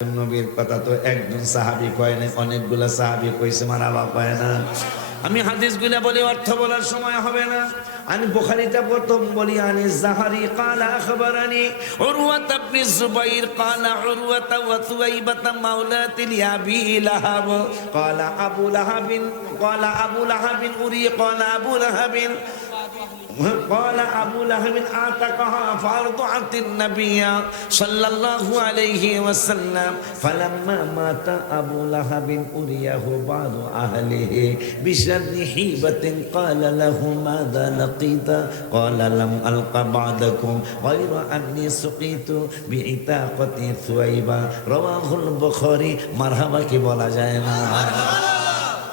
নবীর কথা তো একজন সাহাবী কয় না, অনেকগুলা সাহাবী কইছে, মারাবা পায় না। আমি হাদিসগুলা বলি, অর্থ বলার সময় হবে না। আমি বুখারীতে প্রথম বলি, আনি যাহারি ক্বালা আখবারানি উরওয়াত ইবনে যুবাইর ক্বালা উরওয়াত ওয়া সুওয়াইবাত মাওলাতি আবি লাহাব ক্বালা আবু লাহাবিন উরি ক্বালা আবু লাহাবিন قال أبو لهب أعتقها فأرضعت النبي صلى الله عليه وسلم فلما مات أبو لهب أريه بعض أهله بشر حيبة قال له ماذا لقيت قال لم ألق بعدكم غير أني سقيت بعتاقة ثويبة رواه البخاري مرحبا কি বলা যায় না।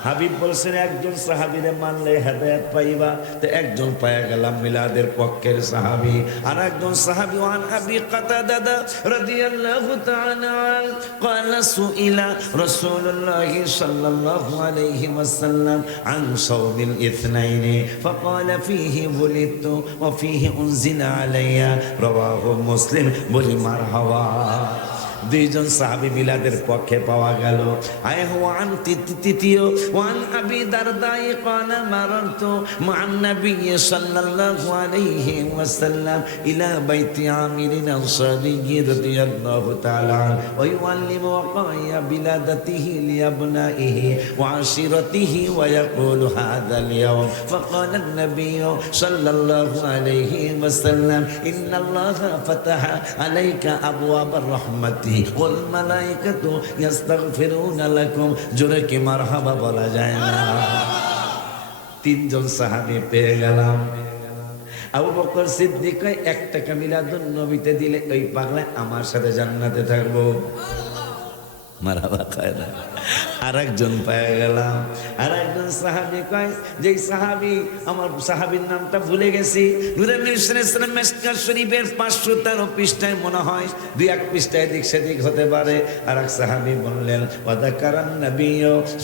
হাবিব বলছেন একজন সাহাবীরে মানলে হেদায়েত পাইবা, তো একজন পায়া গেলাম মিলাদের পক্ষের সাহাবী। আর একজন সাহাবী ওয়ান আবি কাতাদা রাদিয়াল্লাহু তাআলা قال سئل رسول الله صلى الله عليه وسلم عن صوم الاثنين فقال فيه ولدت وفيه انزل علي رواه مسلم বলি মারহাবা। দুইজন সাহাবী মিলাদের পক্ষে পাওয়া গেল। আয় ওয়ান তৃতীয় ওয়ান আবি দারদাই ক্বালা মারারতু মা'আন নবী সাল্লাল্লাহু আলাইহি ওয়াসাল্লাম ইলা বাইতি আমিরিন আনসারী রাদিয়াল্লাহু তাআলা ওয়া ইউআল্লিমু ওয়াকায়া বিলাদাতিহি লিয়াবনাইহি ওয়া আশিরাতিহি ওয়া ইয়াকুলু হাযাল ইয়াওম ফাকালা আন-নবী সাল্লাল্লাহু আলাইহি ওয়াসাল্লাম ইন্নাল্লাহা ফাতাহা আলাইকা আবওয়াবার রাহমাতি ওয়াল মালায়েকাতু ইস্তাগফিরুনা লাকুম। জোরে কি মারহাবা বলা যায় না। তিনজন সাহাবী পেয়ে গেলাম। আবু বকর সিদ্দিক কয় 1 টাকা মিলাদুন নবীতে দিলে ওই পাগলা আমার সাথে জান্নাতে থাকবো। মারহাবা কয় না। আরেকজন পেয়ে গেলাম। আরেকজন সাহাবী কয়, যেই সাহাবী, আমার সাহাবীর নামটা ভুলে গেছি, নূরে নবী সাল্লাল্লাহু আলাইহি ওয়াসাল্লাম মিশকাত শরীফের 513 পৃষ্ঠায় মনে হয় 2-1 পৃষ্ঠায় দিক সেদিক হতে পারে। আরেক সাহাবী বললেন ওয়া যাকারান নবী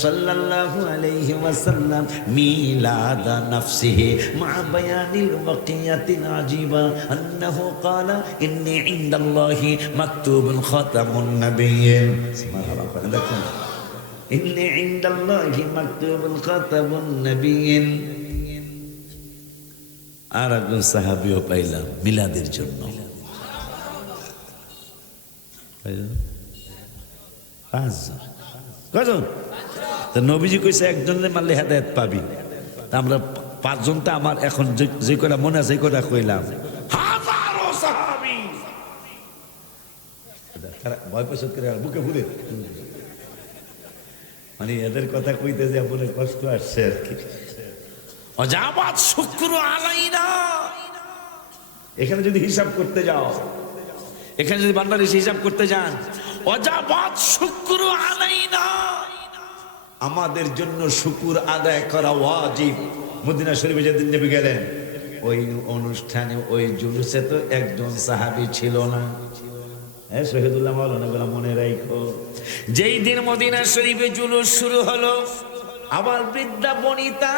সাল্লাল্লাহু আলাইহি ওয়াসাল্লাম মিলাদা নাফসিহি মা বায়ানিল ওয়াকিয়াতিন আজিবা আন্নাহু ক্বালা ইন্নী ইনদাল্লাহি মাকতুবুন খাতামুন নাবিয়্যিন। সুবহানাল্লাহ। দেখুন, ইন্নী ইনদাল্লাহি মাকতুবুন খাতামুন নাবিয়্যিন। আর একজন সাহাবীও পাইলাম মিলাদের জন্য। কজন? তো নবীজি কইছে একজনের মারলে হেদায়েত পাবি। আমরা 5 জনটা আমার এখন যে কটা মনে আছে এই কটা কইলাম। হাজারো সাহাবী ভয় পেছন করে বুকে ভুলে, মানে এদের কথা কইতে যে মনে কষ্ট আসছে আর কি। অজাবাত শুকরু আলাইনা, এখানে যদি হিসাব করতে যাও, এখানে যদি বান্দার হিসাব করতে যান, অজাবাত শুকরু আলাইনা, আমাদের জন্য শুকুর আদায় করা ওয়াজিব। মদিনা শরীফে যেদিন নবী গেলেন, ওই অনুষ্ঠানে ওই জুলুসে তো একজন সাহাবী ছিল না। হ্যাঁ, শহীদুল্লাহ মাওলানা বলা মনে রাখো, যেই দিন মদিনা শরীফে জুলুস শুরু হলো, আবার বৃদ্ধা বনিতা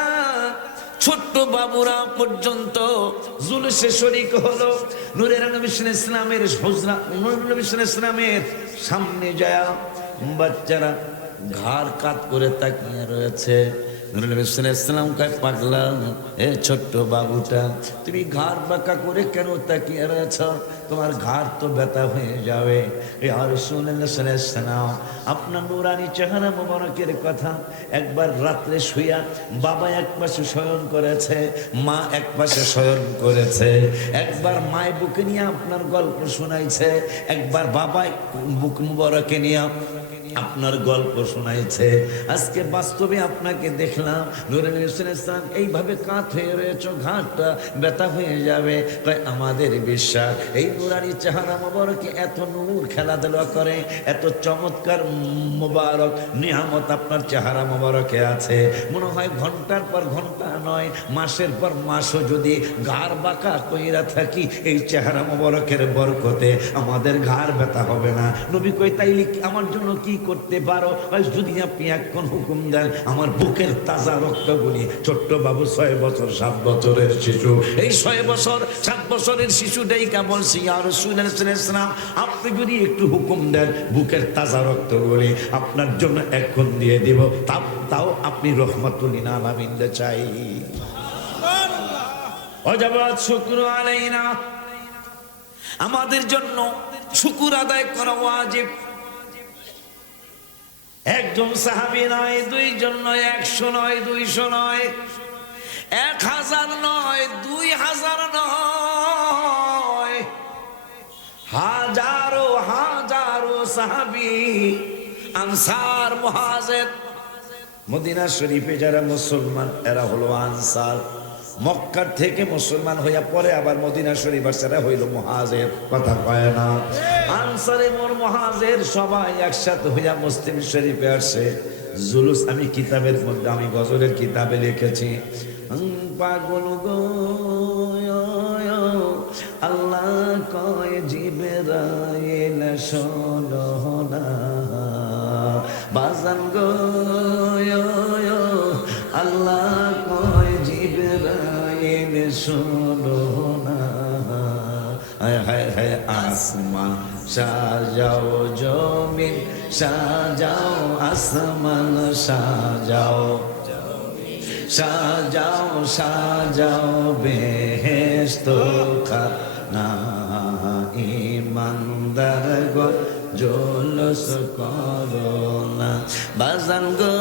ছোট্ট বাবুরা পর্যন্ত জুলুসে শরীক হলো। নূরে নবী সাল্লাল্লাহু আলাইহি ওয়াসাল্লামের হুজরা, নূরে নবী সাল্লাল্লাহু আলাইহি ওয়াসাল্লামের সামনে যায় বাচ্চারা ঘাড় কাত করে তাকিয়ে রয়েছে। নূরে নবী সাল্লাল্লাহু আলাইহি ওয়াসাল্লাম কয়, পাগলা, এ ছোট্ট বাবুটা, তুমি ঘাড় বাঁকা করে কেন তাকিয়ে রয়েছ? তোমার ঘাড় তো ব্যথা হয়ে যাবে। ইয়া রাসূলুল্লাহ সাল্লাল্লাহু আলাইহি ওয়াসাল্লাম, আপনার নুরানি চেহারা মোবারকের কথা একবার রাত্রে শুইয়া বাবা এক পাশে শয়ন করেছে, মা এক পাশে শয়ন করেছে। একবার মায় বুকে নিয়ে আপনার গল্প শোনাইছে, একবার বাবা বুক মুবারকে নিয়ে আপনার গল্প শোনাইছে। আজকে বাস্তবে আপনাকে দেখলাম, নূরে নবী সাল্লাল্লাহু আলাইহি ওয়াসাল্লাম এইভাবে কাত হয়ে রয়েছে, ঘাটটা ব্যথা হয়ে যাবে। আমাদের বিশ্বাস এই নুরানি চেহারা মোবারকে এত নূর খেলাধুলা করে, এত চমৎকার মোবারক নিয়ামত আপনার চেহারা মোবারকে আছে। মনে হয় ঘন্টার পর ঘন্টা নয়, মাসের পর মাসও যদি ঘাড় বাঁকা কইরা থাকি, এই চেহারা মোবারকের বরকতে আমাদের ঘাড় ব্যথা হবে না। নবী কই, তাইলে আমার জন্য কি করতে পারো, যদি আপনি এখন হুকুম দেন আমার বুকের তাজা রক্তগুলি, ছোট্ট বাবু 6 বছর 7 বছরের শিশু, এই 6 বছর 7 বছরের শিশুটাই কেবল ইয়া রাসূলুল্লাহ, আপনি যদি একটু হুকুম দেন বুকের তাজা রক্তগুলি আপনার জন্য এখন দিয়ে দিব, তাও আপনি রহমাতুল লিল আলামিন চাই। ওয়াজাবাত শুকরু আলাইনা, আমাদের জন্য শুকর আদায় করা ওয়াজিব। একজন সাহাবী নয়, দুইজন নয়, 100 নয়, 200 নয়, 1000 নয়, 2000 নয়, হাজারো হাজারো সাহাবী আনসার মুহাজির, মদিনা শরীফে যারা মুসলমান এরা হলো আনসার, মক্কা থেকে মুসলমান হইয়া পরে আবার মদিনা শরীফ আসেরা হইল মুহাজির। কথা কয় না, আনসারে মোর মুহাজির সবাই একসাথে হইয়া মুসলিম শরীফে আসে। জুলুস আমি কিতাবের মধ্যে, আমি গজলের কিতাবে লিখেছি, পাগল গো আল্লাহ কয় জিবরাইল শোনো না, বাজান গো আল্লাহ কয় জিবরাইল শোনো না, হায় হায় হায় আসমান সাজাও, জমিন সাজাও, আসমান সাজাও, সাজাও সাজাও বেহেশত খানা, ইমানদার গো জলস করো না, বাজান গো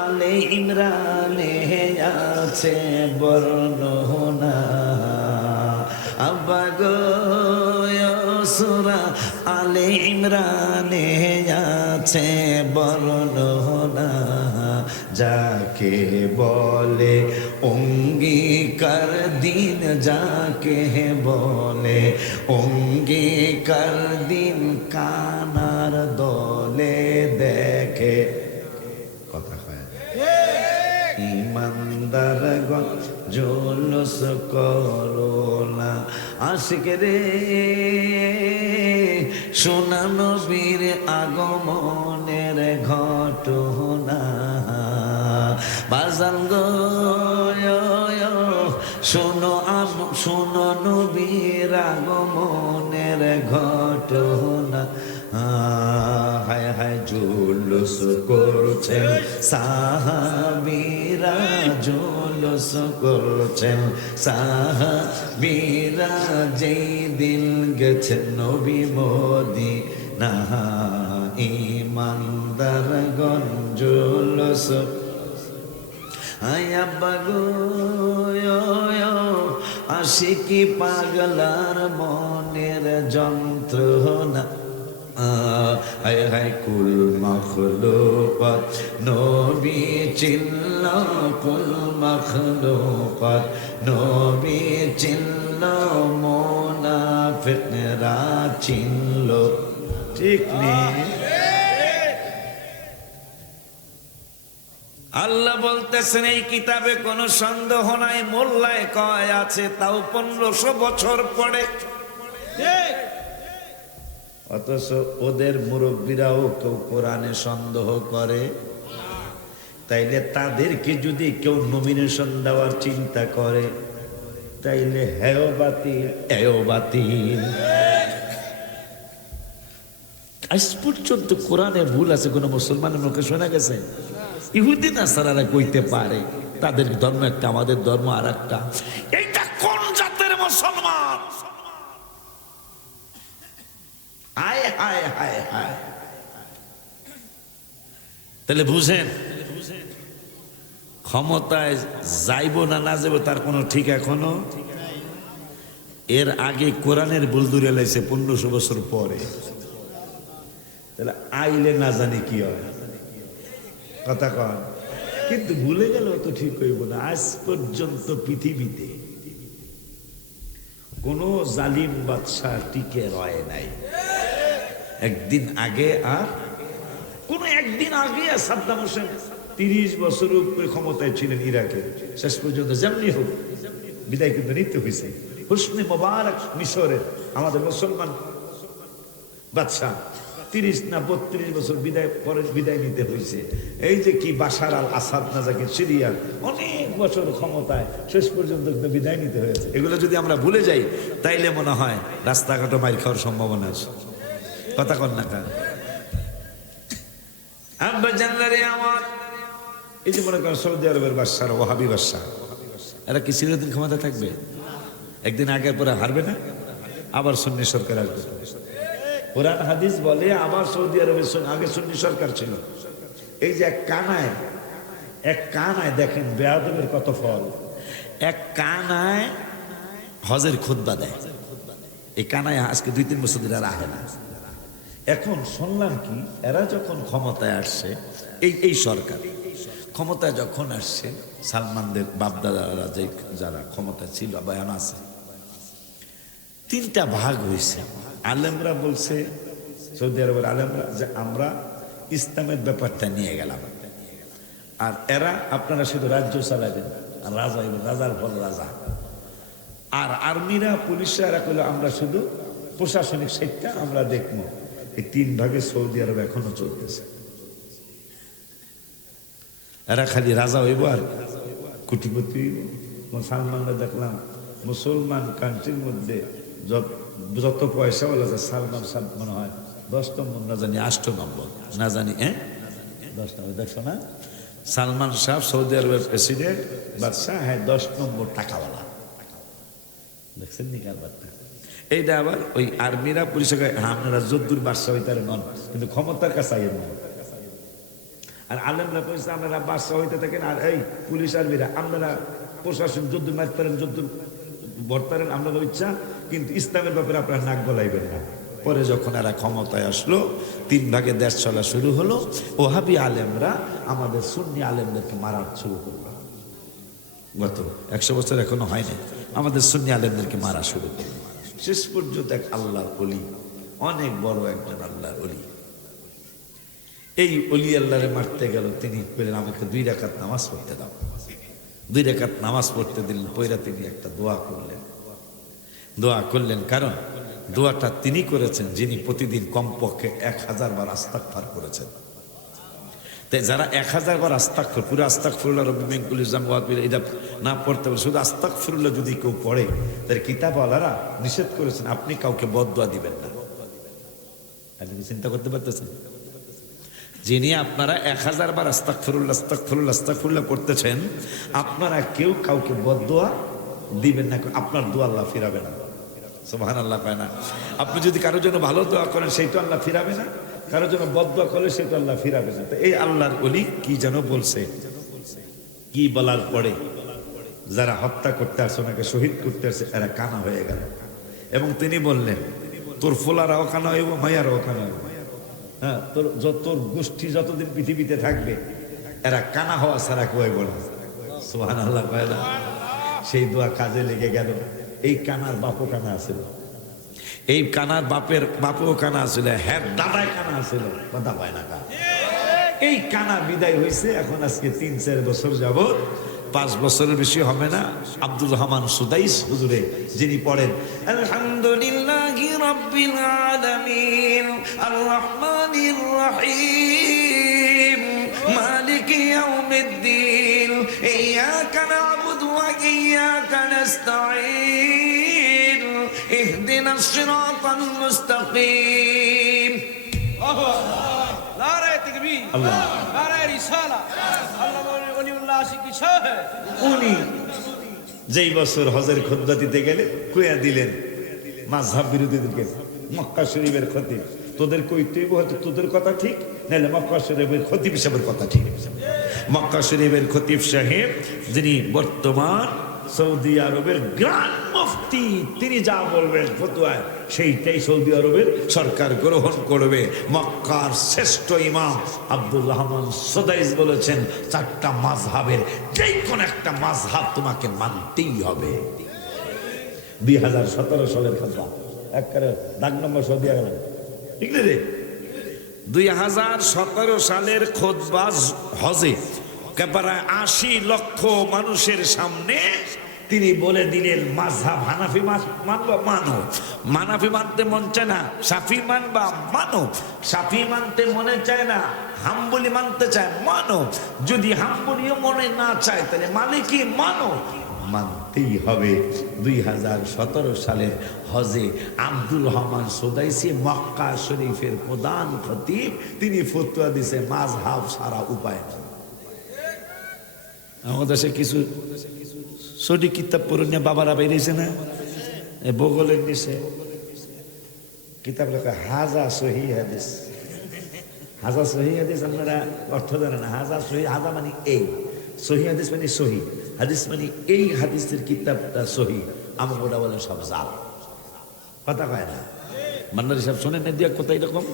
আলে ইমরানে আছে বর্ণনা, আব্বা গো সূরা আলে ইমরানে আছে বর্ণনা, যাকে বলে অঙ্গীকার দিন, যাকে বলে অঙ্গীকার দিন, কানার দলে দেখে। কথা হয় ইমানদার গণ জলস করো না, আশিক রে সোনা নবীর আগমনের ঘটনা, বাজান গো শোনো শোনো নবীর আগমনের ঘটনা, হায় হায় জুলুস করছেন সাহাবীরা, জুলুস করছেন সাহাবীরা, যেই দিন গেছেন নবী মদিনা, ইমানদার গণ জুলুস। আয়াব্বা গো আশিকি পাগলার মনের যন্ত্রণা, হায় হায় কুল মখলুকাত নবী চিল্ল, কুল মখলুকাত নবী চিল্ল, মুনাফিকরা চিল্ল। ঠিক নেই? আল্লাহ বলতেছেন এই কিতাবে কোনো সন্দেহ নাই, মোল্লায় কয় আছে, তাও 1500 বছর পরে। অথচ ওদের মুরব্বীরাও কেউ কোরআনে সন্দেহ করে, তাইলে তাদেরকে যদি কেউ নমিনেশন দেওয়ার চিন্তা করে তাইলে হেও বাতিল, এও বাতিল। আজ পর্যন্ত কোরআনে ভুল আছে কোন মুসলমানের মুখে শোনা গেছে? ইহুদি নাসারারা কইতে পারে তাদের ধর্ম একটা, আমাদের ধর্ম আর একটা। এইটা কোন জাতের মুসলমান? হায় হায় হায় হায়। তাহলে বুঝেন, ক্ষমতায় যাইব না না যাইব তার কোনো ঠিক এখনো। এর আগে কোরআনের ভুল দূরে লাইছে 1500 বছর পরে, তাহলে আইলে না জানি কি হয়। কথা কন, কিন্তু ভুলে গেল তো ঠিক হইব না। আজ পর্যন্ত পৃথিবীতে কোন জালিম বাদশা টিকে রয় নাই। একদিন আগে আর কোন একদিন আগে সাদ্দাম হোসেন 30 বছর উপরে ক্ষমতায় ছিলেন ইরাকে, শেষ পর্যন্ত যেমনি হোক বিদায় কিন্তু নিতে হয়েছে। হোসনে মোবারক মিশরের আমাদের মুসলমান বাদশা 30 না 32 বছর বিদায় নিতে হয়েছে। এই যে কি বাশার আল আসাদ না যাকে সিরিয়ার অনেক বছর ক্ষমতায়, শেষ পর্যন্ত বিদায় নিতে হয়েছে। এগুলো যদি আমরা ভুলে যাই তাইলে মনে হয় রাস্তাঘাটে মাইর খাওয়ার সম্ভাবনা আছে। কথা কন না কার আব্বা জানলারে আমার এই যে মনে করেন সৌদি আরবের বাদশাহ ওয়াহাবি বাদশাহ, এরা কি চিরদিন ক্ষমতা থাকবে? একদিন আগের পরে হারবে না, আবার সুন্নি সরকার আসবে। কোরআন হাদিস বলে আবার সৌদি আরবের আগে সুন্নি সরকার ছিল। এই যে এক কানায় দেখেন বেয়াদবের কত ফল। এক কানায় হজের খুতবা দেয়, এই কানায় আজকে 2-3 বছর ধরে আর আহে না। এখন শুনলাম কি এরা যখন ক্ষমতায় আসছে, এই সরকার ক্ষমতায় যখন আসছে, সালমানদের বাপদাদারা যারা ক্ষমতা ছিল বয়ান আছে, 3টা ভাগ হয়েছে। আলেমরা বলছে, সৌদি আরবের আলেমরা, যে আমরা ইসলামের ব্যাপারটা নিয়ে গেলাম, আর এরা আপনারা শুধু রাজ্য চালাবেন, আর রাজা রাজার ফল রাজা। আর আর্মিরা পুলিশরা এরা কইলো আমরা শুধু প্রশাসনিক সাইডটা আমরা দেখবো। এই 3 ভাগে সৌদি আরব এখনো চলতেছে। এরা খালি রাজা হইব আর কোটিপতি হইব। সালমানরা দেখলাম মুসলমান কান্ট্রির মধ্যে যত পয়সা বলা যায়, সালমান সাহেব মনে হয় 10 নম্বর, না জানি 8 নম্বর, না জানি 10 নম্বর। দেখছো না, সালমান সাহেব সৌদি আরবের প্রেসিডেন্ট বাদশাহ, হ্যাঁ 10 নম্বর টাকাওয়ালা। দেখছেন নি কারবারটা? এইটা আবার ওই আর্মিরা পুলিশে আপনারা যদ্দুর বাদশাহ হইতে নন, কিন্তু ক্ষমতার কাছে আইয়েন না। আর আলেমরা কইছে আপনারা বাদশাহ হইতে থাকেন, আর এই পুলিশ আর্মিরা আপনারা প্রশাসন যদ্দুর মারতে পারেন, যদ্দুর বর্তারেন আপনাদের ইচ্ছা, কিন্তু ইসলামের ব্যাপারে আপনারা নাক গলাইবেন না। পরে যখন এরা ক্ষমতায় আসলো, 3 ভাগে দেশ চলা শুরু হলো, ওহাবি আলেমরা আমাদের সুন্নি আলেমদেরকে মারার শুরু করলো। গত 100 বছর এখনো হয়নি, আমাদের সুন্নি আলেমদেরকে মারা শুরু করলো। শেষ পর্যন্ত এক আল্লাহর ওলি, অনেক বড় একজন আল্লাহর ওলি, এই ওলি আল্লাহরে মারতে গেল। তিনি বললেন আমাকে 2 রাকাত নামাজ পড়তে দাও। 2 রাকাত নামাজ পড়তে দিলেন। পয়রা তিনি একটা দোয়া করলেন, কারণ দোয়াটা তিনি করেছেন যিনি প্রতিদিন কমপক্ষে 1000 বার আস্তাগফার করেছেন। তাই যারা 1000 বার আস্তাগফার, পুরো আস্তাগফিরুল্লাহ রাব্বি মিন কুল্লি যামবি ওয়া আতুবু ইলাইহি, এটা না পড়তে পারে, শুধু আস্তাগফিরুল্লাহ যদি কেউ পড়ে, তার কিতাবওয়ালারা নিষেধ করেছেন আপনি কাউকে বদদোয়া দিবেন না। আপনি চিন্তা করতে পারতেছেন, যিনি আপনারা 1000 বার আস্তাগফিরুল্লাহ পড়তেছেন, আপনারা কেউ কাউকে বদদোয়া দিবেন না, আপনার দোয়া আল্লাহ ফিরাবে না। সুবহানাল্লাহ পায় না। আপনি যদি কারোর জন্য ভালো দোয়া করেন সেইটা আল্লাহ ফিরাবে না, কারোর জন্য বদদোয়া করলে সেটা আল্লাহ ফিরাবে না। তো এই আল্লাহর ওলি কি যেন বলছে, কি বলার পরে যারা হত্যা করতে আসছে, ওনাকে শহীদ করতে আসছে, এরা কানা হয়ে গেল। এবং তিনি বললেন তোর ফোলারাও কানা হইব, মাইয়ারাও কানা হইব। হ্যাঁ, তোর গোষ্ঠী যতদিন পৃথিবীতে থাকবে এরা কানা হওয়া ছাড়া কেউ হইব না। সুবহানাল্লাহ পায় না। সেই দোয়া কাজে লেগে গেল। এই কানার বাপও কানা আছিল, এই কানার বাপও কানা আছিল, হ্যাঁ দাদাই কানা আছিল, কথা পায় না কা। এই কানা বিদায় হয়েছে। এখন আজকে 3-4 বছর যাবত, 5 বছরের বেশি হবে না, আব্দুর রহমান সুদাইস হুজুরে যিনি পড়েন আলহামদুলিল্লাহি রাব্বিল আলামিন আর রহমানির রহিম মালিকি ইয়াউমিদ্দিন ইয়াকা না'বুদু ওয়া ইয়াকা নাস্তাঈন ইহদিনাস সিরাতাল মুস্তাকিম। নারে তাকবীর, নারে রিসালা। আল্লাহ ওলিউল্লাহ আশিকি সাহেব উনি যেই বছর হজের খুতবা দিতে গেলে কইয়া দিলেন মাযহাব বিরোধীদেরকে, মক্কা শরীফের খতিব তোদের কইতেই হয়তো তোদের কথা ঠিক, নাহলে মক্কা শরীফের খতিব সাহেবের কথা ঠিক। মক্কা শরীফের খতিব সাহেব যিনি বর্তমান সৌদি আরবের গ্র্যান্ড মুফতি, তিনি যা বলবেন ফতোয়ায় সেইটাই সৌদি আরবের সরকার গ্রহণ করবে। মক্কার শ্রেষ্ঠ ইমাম আব্দুর রহমান সুদাইস বলেছেন 4টা মাযহাবের যে কোন একটা মাযহাব তোমাকে মানতেই হবে। 2017 সালের কথা, একবারে দাগ নম্বর সৌদি আরব, ঠিক না রে? 2017 সালের খুতবা হজে প্রায় 80 লক্ষ মানুষের সামনে তিনি বলে দিলেন মাযহাব হানাফি মানবা মানো, মানাফি মানতে মন চায় না শাফি মানবা মানো, শাফি মানতে মনে চায় না হাম্বলি মানতে চায় মানো, যদি হাম্বলিও মনে না চায় তাহলে মালিকি মানো, মানতেই হবে। 2017 সালের হজে আব্দুর রহমান সুদাইসি মক্কা শরীফের প্রধান খতিব, তিনি ফতোয়া দিছে মাযহাব সারা উপায় নেই। আমাদের দেশে কিছু সঠিক কিতাব পড়ে নিয়ে বাবারা বেরিয়েছে না, বগলের নিচে কিতাব লেখা হাজা সহি হাদিস। হাজা সহি হাদিস আপনারা অর্থ জানেন না। হাজা সহি, হাজা মানে এই, সহি হাদিস মানে সহি হাদিস মানে এই হাদিসের কিতাবটা সহি। আমার ওটা বলে সব জাল, কথা কয় না। মান্নারি সাহেব শোনেন না দিয়া কোথায় এরকম,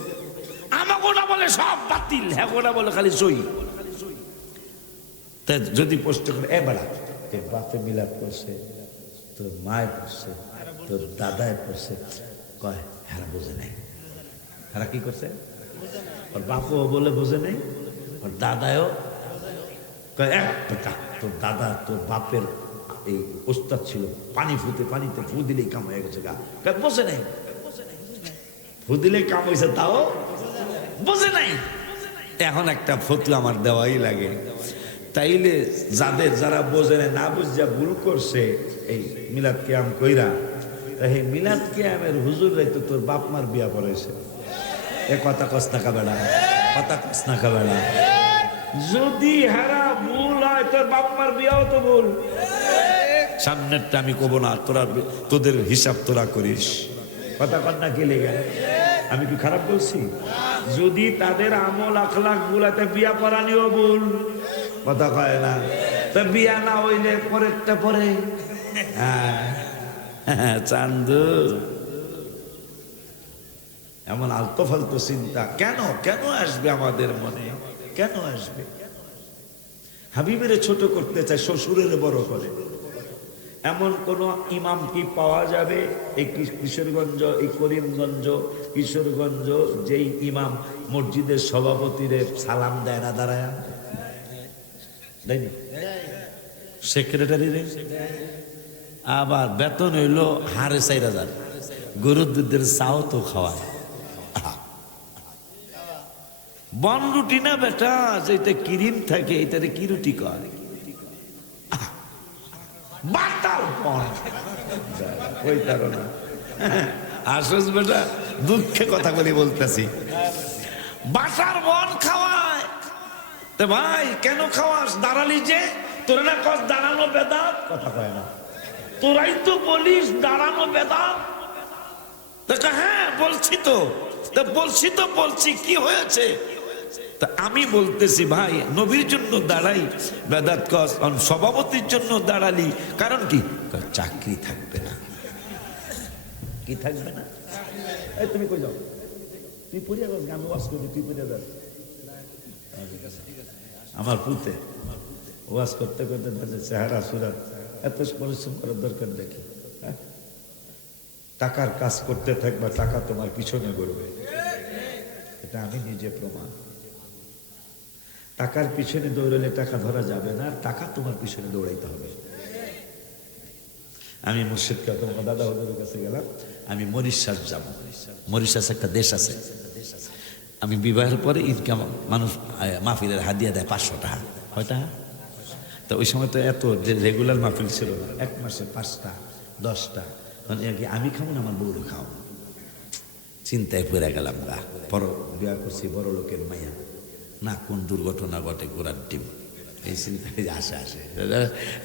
আমাকে ওটা বলে সব বাতিল, হ্যাঁ ওটা বলে খালি সহি। তা যদি প্রশ্ন করে এ বেড়া তোর বাপে মিলাদ করছে, তোর মায় করছে, তোর দাদায় করছে, কয় হ্যাঁ বোঝে নাই। হ্যাঁ কি করছে, ওর বাপও বলে বোঝে নাই, ওর দাদায়ও কয় এক বেটা তোর দাদা তোর বাপের এই ওস্তাদ ছিল, পানি ফুতে পানিতে ফু দিলেই কাম হয়ে গেছে গা, বোঝে নাই। ফু দিলেই কাম হয়েছে তাও বোঝে নাই। এখন একটা ফতোয়া আমার দেওয়াই লাগে। তাইলে যারা বোঝে না বুঝা ভুল করছে এই মিলাদ কিয়াম কইরা, এই মিলাদ কিয়ামের হুজুর রাইতো তোর বাপ মার বিয়া পড়াইছে। এ কথা কস না কাবেড়া, কথা কস না কাবেড়া। যদি হারা ভুল হয় তোর বাপ মার বিয়াও তো ভুল। সামনেরটা আমি কব না, তোদের হিসাব তোরা করিস। কথা কর না কে লেগে, আমি কি খারাপ বলছি? যদি তাদের আমল আখলাক ভুলাতে বিয়া পড়ানিও ভুল, কথা কয় না। তো বিয়া না হইলে পরেরটা পরে চান্দু এমন আলতো ফালতো চিন্তা কেন কেন আসবে আমাদের মনে, কেন আসবে? হাবিবের ছোট করতে চায়, শ্বশুরের বড় করে। এমন কোন ইমাম কি পাওয়া যাবে এই কিশোরগঞ্জ, এই করিমগঞ্জ, কিশোরগঞ্জ, যেই ইমাম মসজিদের সভাপতিরে সালাম দেয় না দাঁড়ায়? সেক্রেটারি রে আবার বেতন হইল 4,500, গরুর দুধের চাও তো খাওয়ায়। বন রুটি না বেটা, যেটা ক্রিম থাকে এটারে কি রুটি কয়? বাটার বন। ওই কারণে আসস বেটা, দুঃখে কথা বলি বলতেছি, বাটার বন খাওয়ায়। তো ভাই কেন খাওয়াস? দাঁড়ালি যে, তোরা না কস দাঁড়ানো বেদাত, কথা কয় না। তোরাই তো বলিস দাঁড়ানো বেদাত। হ্যাঁ বলছি তো, বলছি কি হয়েছে? তা আমি বলতেছি ভাই নবীর জন্য দাঁড়াই বেদাত কস, সভাপতির জন্য দাঁড়ালি কারণ কি? চাকরি থাকবে না। কি থাকবে না? এই তুমি কই যাও? তুই পড়িয়া যাস, আমি ওয়াজ করি, তুই পড়িয়া যাস। আমার পুতে ওয়াজ করতে করতে চেহারা সুরাত এত পরিশ্রম করার দরকার দেখি। টাকার কাজ করতে থাকবা, টাকা তোমার পিছনে ঘুরবে, এটা আমি নিজে প্রমাণ। টাকার পিছনে দৌড়ালে টাকা ধরা যাবে না, টাকা তোমার পিছনে দৌড়াইতে হবে। আমি মুর্শিদকে তোমার দাদা হুজুরের কাছে গেলাম, আমি মরিশাস যাব। মরিশাস একটা দেশ আছে। আমি বিবাহের পরে ঈদকে মানুষ মাহফিলের হাদিয়া দেয় 500 টাকা। কয় টাকা? তো ওই সময় তো এত যে রেগুলার মাহফিল ছিল না, 1 মাসে 5টা 10টা। আমি খাবো না, আমার বউরে খাও। চিন্তায় পড়ে গেলাম গা। বড় বিয়া করছি বড় লোকের মাইয়া, না কোন দুর্ঘটনা ঘটে ঘোড়ার ডিম, এই চিন্তায় আসে।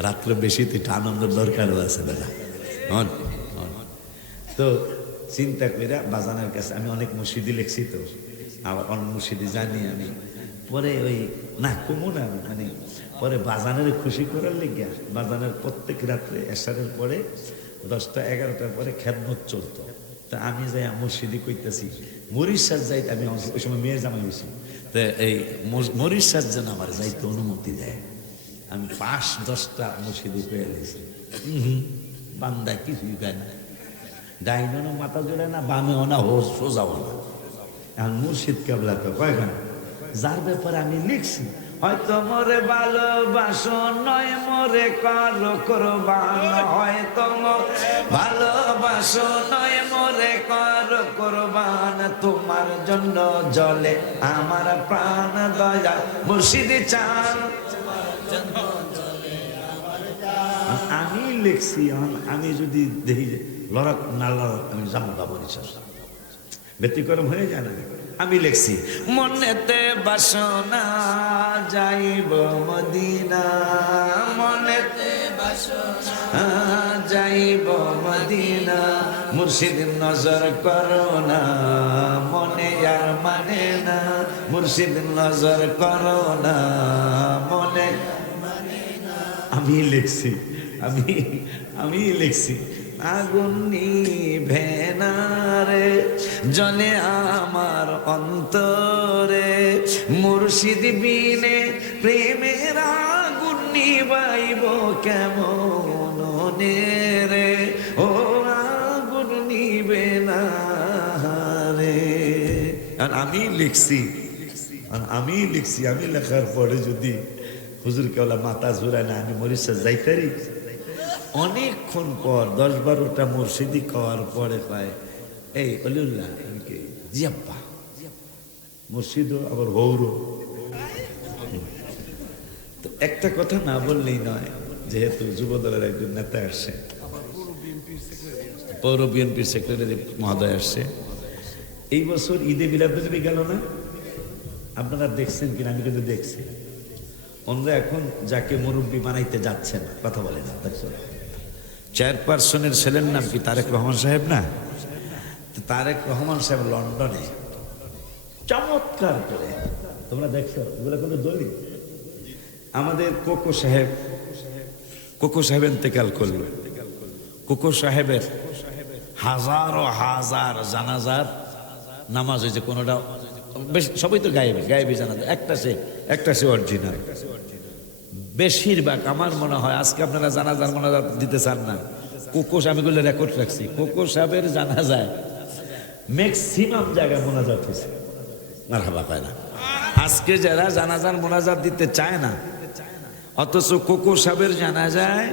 রাত্রে বেশি তো একটু আনন্দের দরকারও আছে দাদা। তো চিন্তা করে বাজানের কাছে আমি অনেক মসজিদি লেখছি, তো আবার অনেক মসজিদি জানি আমি। পরে ওই না কমু না, মানে পরে বাজানের খুশি করার লেগে বাজানের প্রত্যেক রাত্রে এশারের পরে 10টা 11টার পরে খেদমত চলতো। তা আমি যাই মসজিদি কইতেছি মরিশাস যাই, আমি ওই সময় মেয়ের জামাই হয়েছি। তো এই মরিশাস যেন আমার যাইতে অনুমতি দেয়। আমি 5-10টা মসজিদি পেয়ে গেছি। বান্দা কিছুই পায় না, ডাইনও মাথা জোড়ে না, বামেও না, সোজাও না। এখন মুর্শিদ কেবলা তো কয়খানা যার ব্যাপারে আমি লিখছি হয়তো মোরে ভালোবাসো নয় মোরে করো কোরবান, হয়তো মোরে ভালোবাসো নয় মোরে করো কোরবান, তোমার জন্য জ্বলে আমার প্রাণ দয়া মুর্শিদ চান। আমি লিখছি, আমি যদি দেখি যে লড়ক না লড়ক আমি যাবো বরিশাল, ব্যতিক্রম হয়ে যায় না। আমি লিখছি মনেতে বাসনা যাইব মদিনা, মনেতে বাসনা যাইব মদিনা, মুর্শিদ নজর করো না মনে আর মানে না, মুর্শিদ নজর করো না মনে। আমি লিখছি, আমি লিখছি আগুন নিভে না রে জ্বলে আমার অন্তরে, মুর্শিদ বিনে প্রেমের আগুন নিবাইব কেমন রে, ও আগুন নিবে না রে। আর আমি লিখছি, আমি লেখার পরে যদি হুজুর কেবলা মাথা জোড়ায় না আমি মরিশাস যাইতারি, অনেকক্ষণ পর 10-12টা মুর্শিদি খাওয়ার পরে পায় এই অলিউল্লাহ জিয়াপ্পা মুর্শিদও আবার হৌরও। তো একটা কথা না বললেই নয়, যেহেতু যুবদলের একজন নেতা আসছে, পৌর বিএনপির সেক্রেটারি মহোদয় আসছে, এই বছর ঈদে মিলাদুন্নবী গেল না, আপনারা দেখছেন কিনা? আমি কিন্তু দেখছি। ওনারা এখন যাকে মুরব্বী বানাইতে যাচ্ছেন কথা বলে না, দেখছেন? চেয়ারপারসনের ছেলের নাম কি তারেক রহমান সাহেব না? তারেক রহমান সাহেব লন্ডনে চমৎকার করে, তোমরা দেখছো এগুলো কোনো দলিল। আমাদের কোকো সাহেব ইন্তেকাল করল। কোকো সাহেবের হাজারো হাজার জানাজার নামাজ হয়েছে, কোনোটা বেশি, সবই তো গায়েবী জানাজা, একটা সে অরিজিনাল। বেশিরভাগ আমার মনে হয় আজকে আপনারা জানাজার মোনাজাত দিতে চান না, কোকো আমি গুলো রেকর্ড রাখছি, কোকো সাহেবের জানাজায় ম্যাক্সিমাম জায়গায় মোনাজাত হয়েছে, মারহাবা পায় না। আজকে যারা জানাজার মোনাজাত দিতে চায় না, অথচ কোকো সাহেবের জানাজায়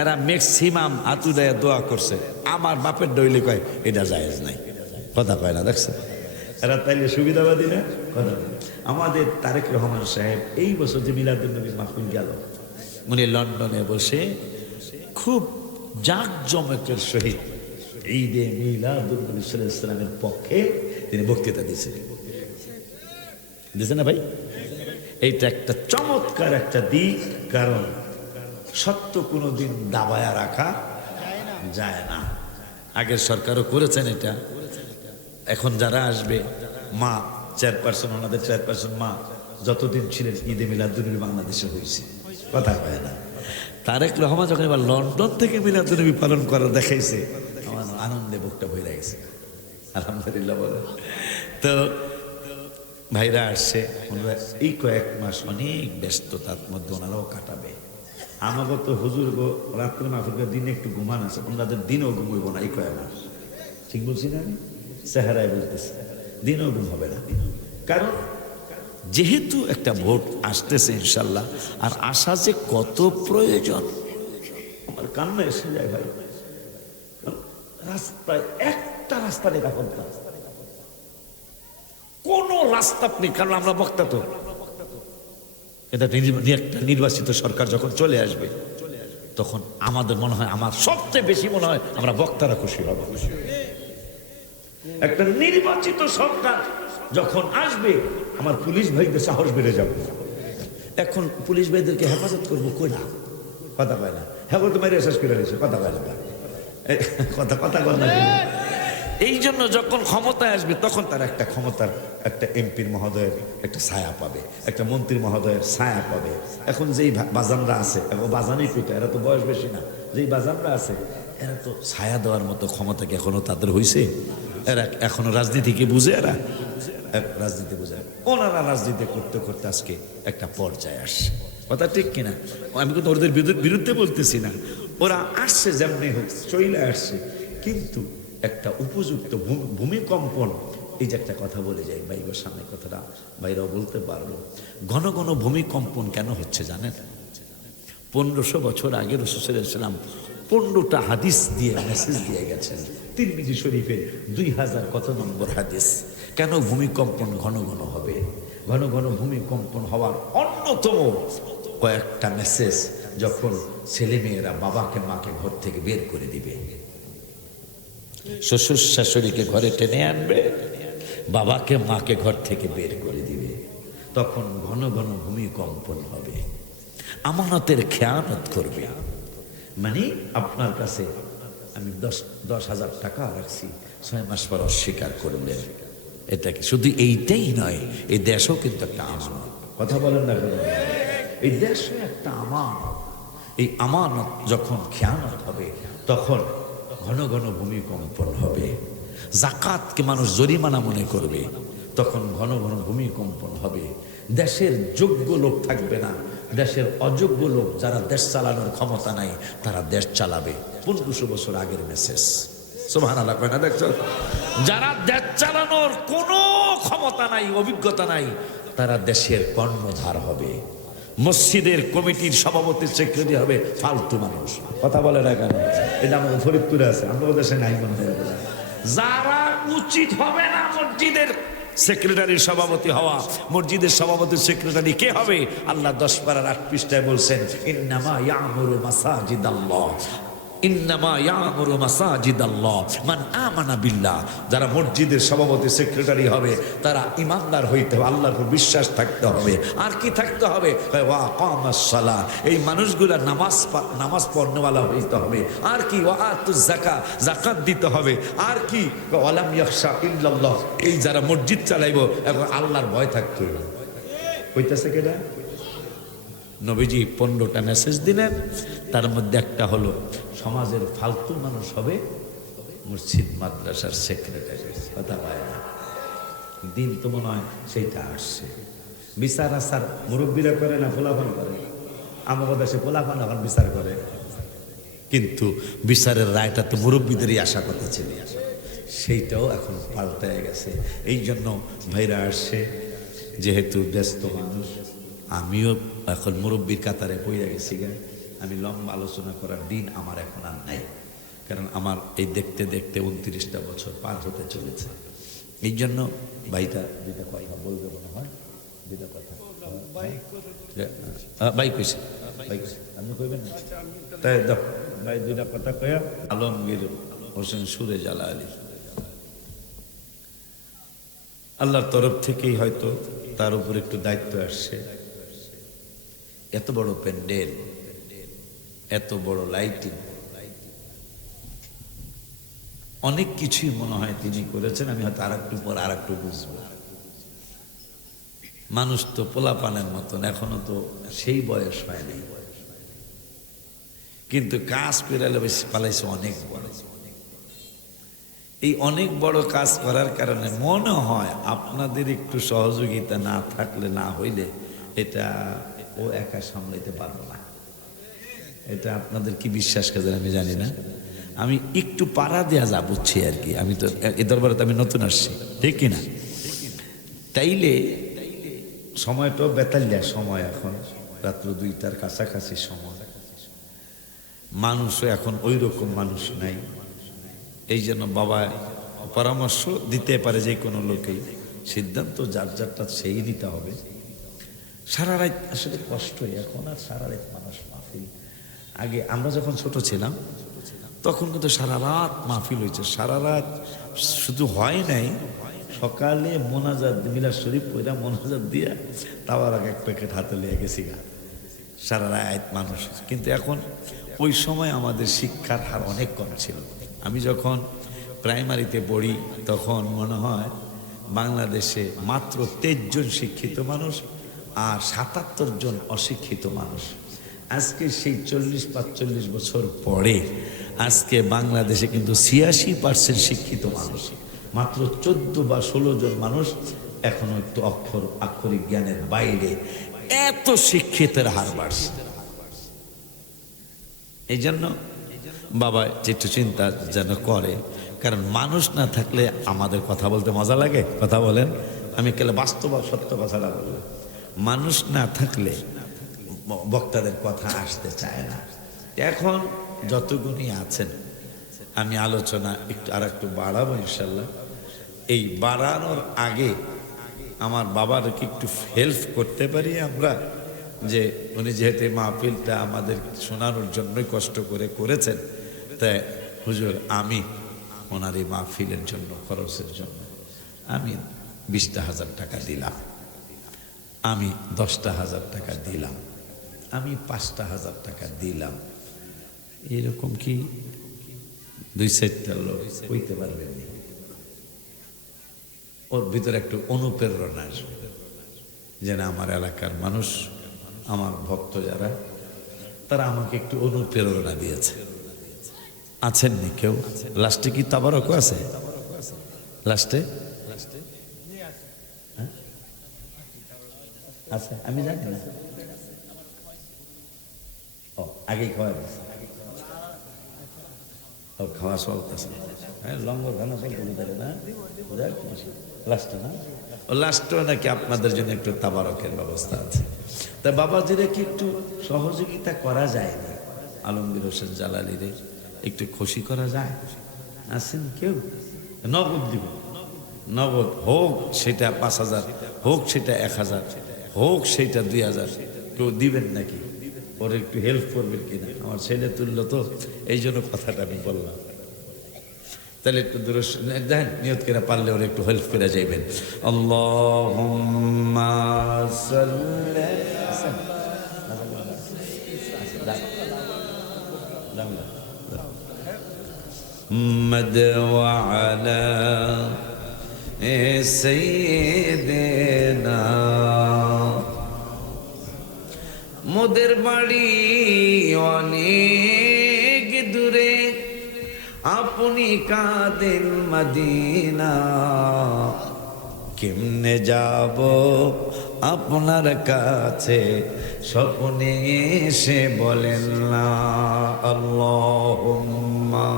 এরা ম্যাক্সিমাম হাতু দেয় দোয়া করছে। আমার বাপের ডইলে কয় এটা জায়েজ নাই, কথা কয় না, দেখছে? এরা তাইলে সুবিধাবাদী না, কথা। আমাদের তারেক রহমান সাহেব এই বছর যে মিলাদুন্নবী মাহফিল গেল, উনি লন্ডনে বসে খুব জাঁকজমকের সহিত ঈদে মিলাদুন্নবী সাল্লাল্লাহু আলাইহি ওয়াসাল্লামের পক্ষে তিনি বক্তৃতা দিয়েছেন না ভাই? এইটা একটা চমৎকার একটা দিক, কারণ সত্য কোনোদিন দাবায়া রাখা যায় না। আগের সরকারও করেছেন এটা। এখন যারা আসবে, মা চেয়ারপারসন, ওনাদের চেয়ারপারসন মা যতদিন ছিলেন ঈদে মিলাদুন্নবী বাংলাদেশে হয়েছে, কথা কয় না। তারেক রহমান যখন এবার লন্ডন থেকে মিলাদুন্নবী পালন করা দেখাইছে, আমার আনন্দে বুকটা ভরে গেছে, আলহামদুলিল্লাহ বলে। তো ভাইরা আসছে, ওনারা এই কয়েক মাস অনেক ব্যস্ততার মধ্যে ওনারাও কাটাবে। আমাকে তো হুজুর গো রাত্রে মাহফিলের দিনে একটু ঘুমান আছে, ওনাদের দিনও ঘুমাইব না এই কয়েক মাস, ঠিক বলছি না? আমি চেহারায় বলতেছি, দিনও ঘুম হবে না। কারণ যেহেতু একটা ভোট আসতেছে ইনশাল্লাহ, আর আসা যে কত প্রয়োজন, আমার কান্না এসে যায় ভাই। রাস্তায় একটা রাস্তা নিরাপদ না, কোন রাস্তা নেই। কারণ আমরা বক্তা, তো এটা একটা নির্বাচিত সরকার যখন চলে আসবে, তখন আমাদের মনে হয়, আমার সবচেয়ে বেশি মনে হয় আমরা বক্তারা খুশি হব। একটা নির্বাচিত সরকার যখন আসবে, আমার পুলিশ ভাইদের সাহস বেড়ে যাবে। এখন পুলিশ ভাইদেরকে হেফাজত করবো কই না, কথা পায় না। হ্যাঁ বলতে মারি শেষ করে নিয়েছে, কথা পায় না, কথা বল না। এই জন্য যখন ক্ষমতায় আসবে, তখন তার একটা ক্ষমতার, একটা এমপির মহোদয়ের একটা ছায়া পাবে, একটা মন্ত্রী মহোদয়ের ছায়া পাবে। এখন যেই বাজানরা আছে, এখন বাজানই পিতা, এরা তো বয়স বেশি না, যেই বাজানরা আছে এরা তো ছায়া দেওয়ার মতো ক্ষমতা কি এখনো তাদের হয়েছে? এরা এখনো রাজনীতিকে বুঝে, এরা রাজনীতি বুঝে। ওনারা রাজনীতি করতে করতে আজকে একটা পর্যায়ে আসছে, কথা ঠিক কিনা? আমি কিন্তু ওদের বিরুদ্ধে বলতেছি না, ওরা আসছে যেমনি হোক চলে আসছে, কিন্তু একটা উপযুক্ত ভূমিকম্পন এই যে একটা কথা বলে যাই ভাইবার সামনে, কথাটা ভাইরাও বলতে পারলো। ঘন ঘন ভূমিকম্পন কেন হচ্ছে জানেন? 1500 বছর আগে রাসূল সাল্লাল্লাহু আলাইহি ওয়াসাল্লাম 15টা হাদিস দিয়ে মেসেজ দিয়ে গেছেন। তিরমিজি শরীফের 2000 কত নম্বর হাদিস। কেন ভূমিকম্পন ঘন ঘন হবে? ঘন ঘন ভূমিকম্পন হওয়ার অন্যতম কয়েকটা মেসেজ, যখন ছেলেমেয়েরা বাবাকে মাকে ঘর থেকে বের করে দিবে, শ্বশুর শাশুড়িকে ঘরে টেনে আনবে, বাবাকে মাকে ঘর থেকে বের করে দিবে, তখন ঘন ঘন ভূমিকম্পন হবে। আমানতের খেয়ানত করবে, মানে আপনার কাছে আমি 10,000 টাকা রাখছি, 6 মাস পর অস্বীকার করলেন। এটা কি শুধু এইটাই নয়, এই দেশও কিন্তু একটা আমানত। কথা বলেন না কেন? এই দেশও একটা আমানত। এই আমানত যখন খেয়ানত হবে, তখন ঘন ঘন ভূমিকম্পন হবে। জাকাতকে মানুষ জরিমানা মনে করবে, তখন ঘন ঘন ভূমিকম্পন হবে। দেশের যোগ্য লোক থাকবে না, দেশের অযোগ্য লোক, যারা দেশ চালানোর ক্ষমতা নাই, তারা দেশ চালাবে। 1500 বছর আগের মেসেজ। সুবহানাল্লাহ কয় না? দেখছো, যারা দেশ চালানোর কোনো ক্ষমতা নাই, অভিজ্ঞতা নাই, তারা দেশের কর্ণধার হবে। মসজিদের কমিটির সভাপতি সেক্রেটারি হবে ফালতু মানুষ। কথা বলে না কেন? এটা আমাদের ফরিদপুরে আছে, আমাদের দেশে নাই মনে হয়। যারা উচিত হবে না মসজিদের সেক্রেটারির সভাপতি হওয়া, মসজিদের সভাপতি সেক্রেটারি কে হবে? আল্লাহ 10 পারার 8 পৃষ্ঠায় বলছেন, ইন্নামা ইয়ামুরু মাসাজিদাল্লাহ, ইন্নামা ইয়ামুরু মাসাজিদাল্লাহ মান আমানা বিল্লাহ। যারা মসজিদের সভাপতি সেক্রেটারি হবে, তারা ইমানদার হইতে হবে, আল্লাহর উপর বিশ্বাস থাকতে হবে। আর কি থাকতে হবে? ওয়া আকামাস সালাহ, এই মানুষগুলা নামাজ পড়নেওয়ালা হইতে হবে। আর কি? ওয়া আতুজ যাকাত, যাকাত দিতে হবে। আর কি? ওয়ালাম ইয়াখশা ইল্লাল্লাহ, এই যারা মসজিদ চালাইবো এখন আল্লাহর ভয় থাকতে হবে। কইতাছে কেডা? নবীজি 15টা মেসেজ দিলেন, তার মধ্যে একটা হলো সমাজের ফালতু মানুষ হবে মসজিদ মাদ্রাসার সেক্রেটারি। কথা পায় না, দিন তো মনে হয় সেইটা আসছে। বিচার আসার মুরব্বীরা করে না, পোলাপান করে। আমাদের দেশে পোলাপান এখন বিচার করে, কিন্তু বিচারের রায়টা তো মুরব্বীদেরই আশা কথা ছিল, সেইটাও এখন পাল্টায় গেছে। এই জন্য ভাইরা আসছে, যেহেতু ব্যস্ত মানুষ, আমিও এখন মুরব্বীর কাতারে পইরা গেছি গা। আমি লম্বা আলোচনা করার দিন আমার এখন আর নাই, কারণ আমার এই দেখতে দেখতে 29টা বছর পার হতে চলেছে। এই জন্য ভাইটা যেটা কথা বলবে মনে হয়, যেটা কথা ভাই কইছে, আপনি কইবেন না? তাই দাও ভাই, দুইটা কথা কয়া। আলমগীর হোসেন সুরে জালা আলী, আল্লাহর তরফ থেকেই হয়তো তার উপর একটু দায়িত্ব আসছে। এত বড় প্যান্ডেল, এত বড় লাইটিং, অনেক কিছুই মনে হয় তিনি করেছেন। আমি হয়তো আরেকটু পর আরেকটু বুঝবো। মানুষ তো পোলাপানের মতন, এখনো তো সেই বয়স হয়নি, কিন্তু কাজ পেরালে বেশি পালাইছে অনেক বড়। এই অনেক বড় কাজ করার কারণে মনে হয় আপনাদের একটু সহযোগিতা না থাকলে, না হইলে এটা ও একা সামলাইতে পারবো না। এটা আপনাদের কি বিশ্বাস করেন আমি জানি না, আমি একটু পাড়া দেয়া যা বুঝছি আর কি। আমি তো এ দরবারে তো আমি নতুন আসছি, ঠিক কিনা? তাইলে সময়টাও বেতাল্যা সময়, এখন রাত্র 2টার কাছাকাছি সময়। মানুষও এখন ওই রকম মানুষ নাই। এই জন্য বাবা পরামর্শ দিতে পারে যে কোনো লোকেই, সিদ্ধান্ত যার যারটা সেই নিতে হবে। সারা রাত আসলে কষ্টই, এখন আর সারা রাত মানুষ মাহফিল। আগে আমরা যখন ছোট ছিলাম তখন কিন্তু সারা রাত মাহফিল হয়েছে। সারা রাত শুধু হয় নাই, সকালে মোনাজাত মিলাদ শরীফ পয়লা মোনাজাত দিয়া তাওয়ার আগে 1 প্যাকেট হাতে লিয়ে গেছি গা, সারা রাত মানুষ। কিন্তু এখন ওই সময় আমাদের শিক্ষার হার অনেক কম ছিল। আমি যখন প্রাইমারিতে পড়ি তখন মনে হয় বাংলাদেশে মাত্র 23 জন শিক্ষিত মানুষ আর 77 জন অশিক্ষিত মানুষ। আজকে সেই 40-45 বছর পরে আজকে বাংলাদেশে কিন্তু 86% শিক্ষিত মানুষ, মাত্র 14 বা 16 জন মানুষ এখনো একটু আক্ষরিক জ্ঞানের বাইরে। এত শিক্ষিতের হার বাড়ছে। এই জন্য বাবা যেটু চিন্তা যেন করে, কারণ মানুষ না থাকলে আমাদের কথা বলতে মজা লাগে। কথা বলেন, আমি কেলে বাস্তব সত্য কথাটা বলবো। মানুষ না থাকলে বক্তাদের কথা আসতে চায় না। এখন যতগুণী আছেন, আমি আলোচনা একটু বাড়াবো ইনশাল্লাহ। এই বাড়ানোর আগে আমার বাবার কি একটু হেল্প করতে পারি আমরা, যে উনি যেহেতু মাহফিলটা আমাদের শোনানোর জন্যই কষ্ট করে করেছেন, তাই হুজুর আমি ওনার এই মাহফিলের জন্য খরচের জন্য আমি 20,000 টাকা দিলাম, আমি 10,000 টাকা দিলাম, আমি 5,000 টাকা দিলাম। এরকম কি 2-4টা লোক হইতে পারবেন? ওর ভিতরে একটু অনুপ্রেরণা আসবে যে না, আমার এলাকার মানুষ, আমার ভক্ত যারা, তারা আমাকে একটু অনুপ্রেরণা দিয়েছে। আছেন নি কেউ? লাস্টে কি তাবারকও আছে? লাস্টে আচ্ছা, আমি জানি না। ও আগে খাওয়া গেছে, ও খাওয়া চলতেছে। হ্যাঁ, লঙ্গর খানা চলতে পারে না, লাস্টে না? ও লাস্টে নাকি আপনাদের জন্য একটু তাবারকের ব্যবস্থা আছে। তা বাবাজিরে কি একটু সহযোগিতা করা যায় না? আলমগীর হোসেন জালালিরে একটু খুশি করা যায়? আছেন কেউ? নগদ দিব, নগদ হোক সেটা 5,000, হোক সেটা 1,000, হোক সেটা 2,000, কেউ দিবেন নাকি? ওর একটু হেল্প করবেন কিনা? আমার ছেলে তুললো তো, এই জন্য কথাটা আমি বললাম। তাহলে একটু দূরে দেখেন, নিয়ত করে পারলে ওর একটু হেল্প করে যাইবেন। আল্লাহুম্মা সাল্লি মুহাম্মাদ ওয়া আলা সাইয়্যিদিনা। মোদের বাড়ি অনেক দূরে, আপনি কাঁদেন মদিনা। কেমনে যাব আপনার কাছে, স্বপ্নে এসে বলেন না। আল্লাহুম্মা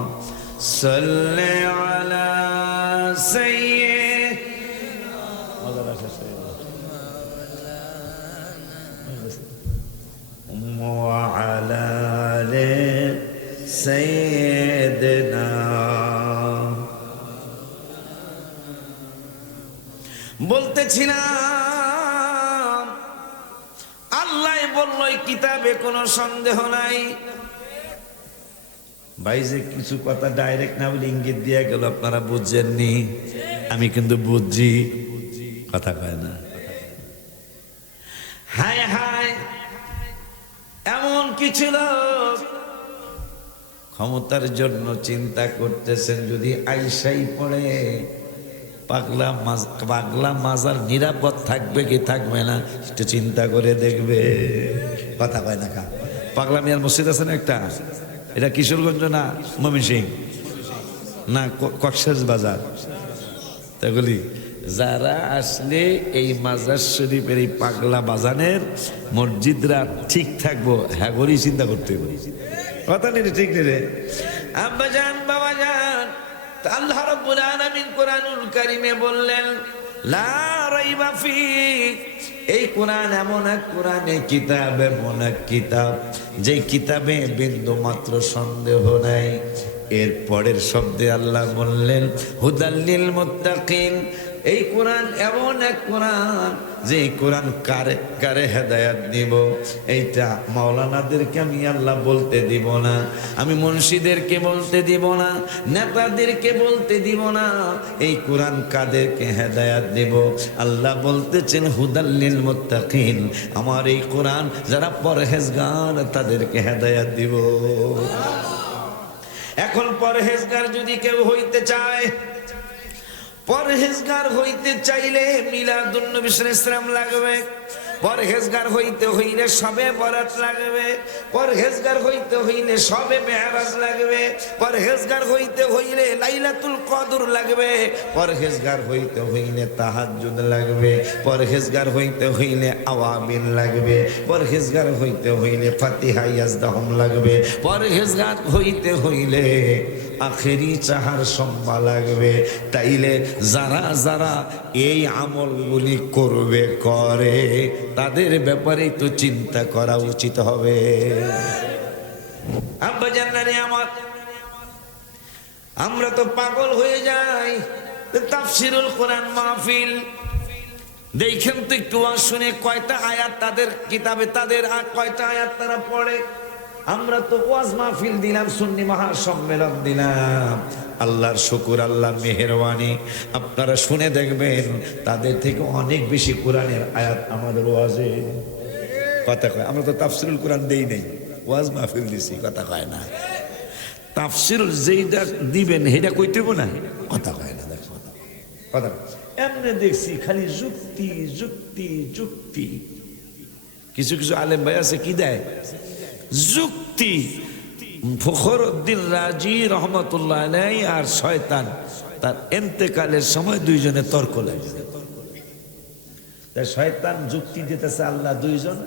সাল্লি আলা সাইয়্যিদিনা ওয়া আলা আলি সাইয়্যিদিনা। বলতেছিলাম আল্লাহ বলল এই কিতাবে কোনো সন্দেহ নাই। ভাই যে কিছু কথা ডাইরেক্ট না বলে ইঙ্গিত দিয়ে গেল, আপনারা বুঝছেননি, আমি কিন্তু বুঝছি। কথা কয় না? হায় হায়, এমন কিছু লোক ক্ষমতার জন্য চিন্তা করতেছেন যদি আইসাই পড়ে পাগলা মাজার নিরাপদ থাকবে কি থাকবে না একটু চিন্তা করে দেখবে। কথা কয় না? পাগলা মিয়ার মসজিদ আছে না একটা, এটা কিশোরগঞ্জ না ময়মনসিংহ না কক্সবাজার। তাগুলি যারা আসলে এই মাজার শরীফের এই পাগলা বাজানের মসজিদরা ঠিক থাকবো, হ্যাঁ করেই চিন্তা করতে হবে। কথা নেই, ঠিক নেই রে আব্বা জান বাবা জান। আল্লাহ রাব্বুল আলামিন কোরআনুল কারীমে বললেন লা রাইবা ফি, এই কোরআন এমন এক কোরআন, এই কিতাব এমন এক কিতাব যে কিতাবে বিন্দু মাত্র সন্দেহ নাই। এর পরের শব্দে আল্লাহ বললেন হুদাল্লিল মুত্তাকিন, এই কোরআন এমন এক কোরআন যে কোরআন কারে কারে হেদায়াত দিব। এইটা মাওলানাদেরকে আমি আল্লাহ বলতে দিব না, আমি মুন্সিদেরকে বলতে দিব না, নেতাদেরকে বলতে দিব না। এই কোরআন কাদেরকে হেদায়াত দিব? আল্লাহ বলতেছেন হুদাল্লিল মুত্তাকিন, আমার এই কোরআন যারা পরহেজগার তাদেরকে হেদায়াত দিব। এখন পরহেজগার যদি কেউ হইতে চায়, পরহেজগার হইতে চাইলে মিলাদুন নবী সাল্লাল্লাহু আলাইহি ওয়াসাল্লাম লাগবে। পরহেজগার হইতে হইলে সবে বরাত লাগবে। পরহেজগার হইতে হইলে সবে মেরাজ লাগবে। পরহেজগার হইতে হইলে লাইলাতুল কদর লাগবে। পরহেজগার হইতে হইলে তাহাজ্জুদ লাগবে। পরহেজগার হইতে হইলে আওয়ামিল লাগবে। পরহেজগার হইতে হইলে ফাতিহা ইয়াজদাহুম লাগবে। পরহেজগার হইতে হইলে আখেরি চাহার সম্ভা লাগবে। তাইলে যারা যারা এই আমলগুলি করবে করে তাদের ব্যাপারেই তো চিন্তা করা উচিত হবে। আব্বা জান্নারে আমার, আমরা তো পাগল হয়ে যাই তাফসিরুল কোরআন মাহফিল দেখেন তো একটু শুনে কয়টা আয়াত তাদের কিতাবে, তাদের কয়টা আয়াত তারা পড়ে। আমরা তো ওয়াজ মাহফিল দিলাম, সুন্নি মহাসম্মেলন দিলাম। আল্লাহর শুকুর, আল্লাহর মেহেরবানি, আপনারা শুনে দেখবেন তাদের থেকে অনেক বেশি কোরআনের আয়াত আমাদের ওয়াজে। কথা কয়, আমরা তো তাফসিরুল কোরআন দেই নাই, ওয়াজ মাহফিল দিছি, কথা কয় না। তাফসিরুল যেইটা দিবেন সেটা কইতে না, কথা কয় না। দেখো কথা এমনি দেখছি খালি যুক্তি যুক্তি যুক্তি। কিছু কিছু আলেম ভাই আছে কি দেয় যুক্তি। ফখরুদ্দিন রাজি রহমতুল্লাহ আলাইহি আর শয়তান তার ইন্তেকালের সময় দুইজনে তর্ক লাগে। তাই শয়তান যুক্তি দিতেছে আল্লাহ দুইজন,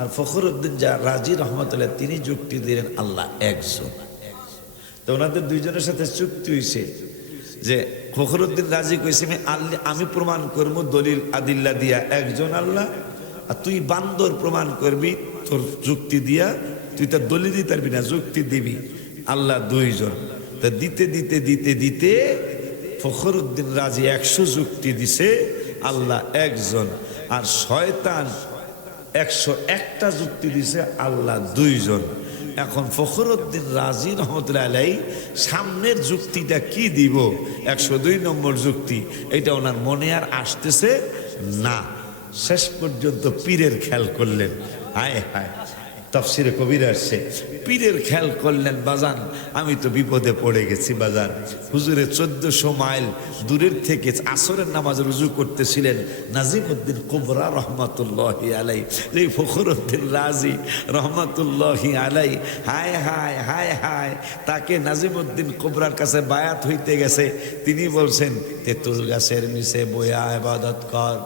আর ফখরুদ্দিন রাজি রহমতুল্লাহ তিনি যুক্তি দিলেন আল্লাহ একজন। তো ওনাদের দুইজনের সাথে চুক্তি হয়েছে যে ফখরুদ্দিন রাজি কইছে আমি প্রমাণ করবো দলিল আদিল্লা দিয়া একজন আল্লাহ, আর তুই বান্দর প্রমাণ করবি তোর যুক্তি দিয়া, তুই তার দলিল দিতে পারবি না, যুক্তি দিবি আল্লাহ দুইজন। তা দিতে দিতে দিতে দিতে ফখরুদ্দিন রাজি 100 যুক্তি দিছে আল্লাহ একজন, আর শয়তান 101টা যুক্তি দিছে আল্লাহ দুইজন। এখন ফখরুদ্দিন রাজি রহমতুল্লাহ আলাইহি সামনের যুক্তিটা কি দিব, 102 নম্বর যুক্তি, এটা ওনার মনে আর আসতেছে না। শেষ পর্যন্ত পীরের খেয়াল করলেন। হায় হায়, তাফসিরে কবির আসছে, পীরের খেয়াল করলেন বাজান আমি তো বিপদে পড়ে গেছি বাজান। হুজুরে 1400 মাইল দূরের থেকে আসরের নামাজ রুজু করতেছিলেন নাজিমউদ্দিন কুবরা রহমাতুল্লাহি আলাইহি, এই ফখরুদ্দিন রাজি রহমাতুল্লাহি আলাইহি, হায় হায় হায় হায়, তাকে নাজিমউদ্দিন কুবরার কাছে বায়াত হইতে গেছে। তিনি বলছেন তেঁতুল গাছের নিচে বইয়া ইবাদত কর।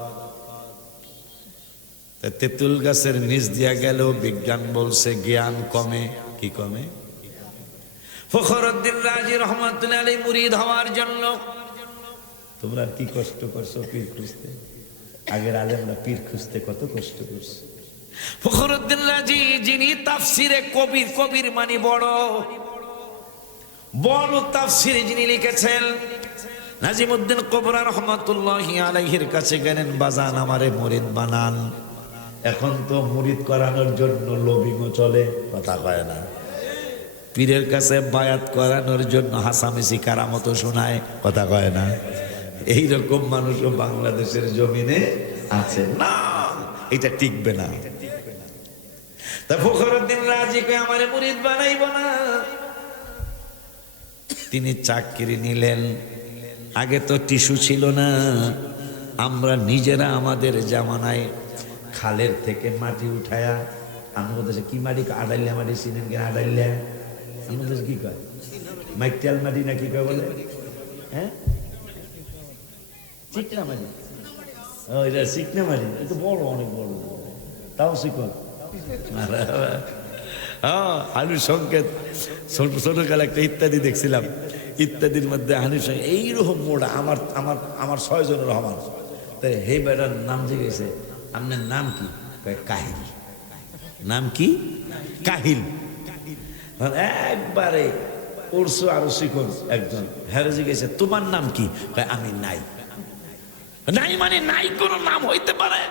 তেঁতুল গাছের নিচ দিয়া গেল, বিজ্ঞান বলছে জ্ঞান কমে। কি কমে? ফখরুদ্দিন রাজি রহমাতুল্লাহ আলাইহি মুরিদ হওয়ার জন্য তোমরা কি কষ্ট করছো পীর খুঁজতে। আগের আলেমরা পীর খুঁজতে কত কষ্ট করছে। ফখরুদ্দিন রাজি যিনি তাফসিরে কবির, কবির মানে বড় বড় তাফসিরে যিনি লিখেছেন, নাজিমউদ্দিন কুবরা রহমাতুল্লাহি আলাইহির কাছে গেলেন, বাজান আমারে মুরিদ বানান। এখন তো মুরিদ করানোর জন্য লবিংও চলে, কথা কয় না। পীরের কাছে বায়াত করানোর জন্য হাসামেসি কারামত শোনায়, কথা কয় না। এইরকম মানুষও বাংলাদেশের জমিনে আছে না, এটা টিকবে না। তা ফখরুদ্দিন রাজি কয় আমারে মুরিদ বানাইব না। তিনি চাকরি নিলেন। আগে তো টিস্যু ছিল না, আমরা নিজেরা আমাদের জামানায় খালের থেকে মাটি উঠায়া, আমাদের দেশে কি মাটি, আড়াইলা মাটি চিনেন কিনা? আড়াইলা আমাদের কি কয়, মাইটাল মাটি না কি কয় বলে? হ্যাঁ, চিকনা মাটি। এটা চিকনা মাটি, এটা বড়, অনেক বড়, তাও চিকন। আলুর সংকেত ছোটকালে একটা ইত্যাদি দেখছিলাম, ইত্যাদির মধ্যে হানির সঙ্গে এইরকম মোড়া আমার আমার আমার 6 জনের রহমান। তাই হে বেটার নাম জিজ্ঞেসে, আপনার নাম কি? কাহিল। নাম কি? কাহিল। একবারে ওরসো আরো শিখুন একজন। হ্যাঁ জিজ্ঞেসে তোমার নাম কি? আমি নাই। নাই মানে নাই কোনো নাম হইতে পারে?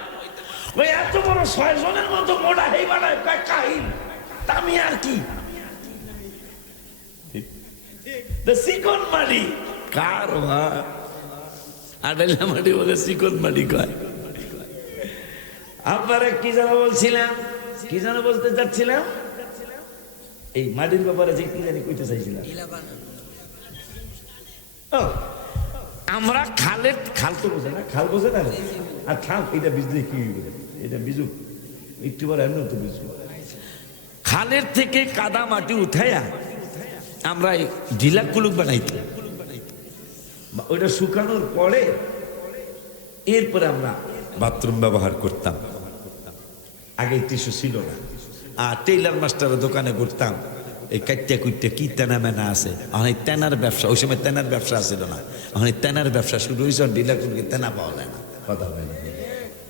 ওই এত বড় 6 জনের মতো মোড়া হেই বানায় কাহিল, আমি আর কি? চিকন মাটি কার? আডাইলা মাটি বলে চিকন মাটি কয়। আপনারা কি যেন বলছিলাম, কি যেন বলতে চাচ্ছিলাম, এই মাটির ব্যাপারে যে কি জানি কইতে চাইছিলাম। আমরা খালের, খাল তো বোঝে না, খাল বোঝে না, আর খাল এটা বিজলি কি বলে, এটা বিজু একটু বড় এমন তো বিজু। খালের থেকে কাদা মাটি উঠাইয়া আমরা ঢিলা কুলুক বানাইতে, ওইটা শুকানোর পরে এরপরে আমরা বাথরুম ব্যবহার করতাম। আগে টিস্যু ছিল না, আর টেইলার মাস্টারের দোকানে ঘুরতাম, এই কাইটটা কুইটটা কি তেনা মেনা আছে এখন এই তেনার ব্যবসা, ওই সময় তেনার ব্যবসা ছিল না, এখন এই তেনার ব্যবসা শুরু হয়েছে, ডিলার কোনকে তেনা পাওয়া যায় না, কথা হয় না।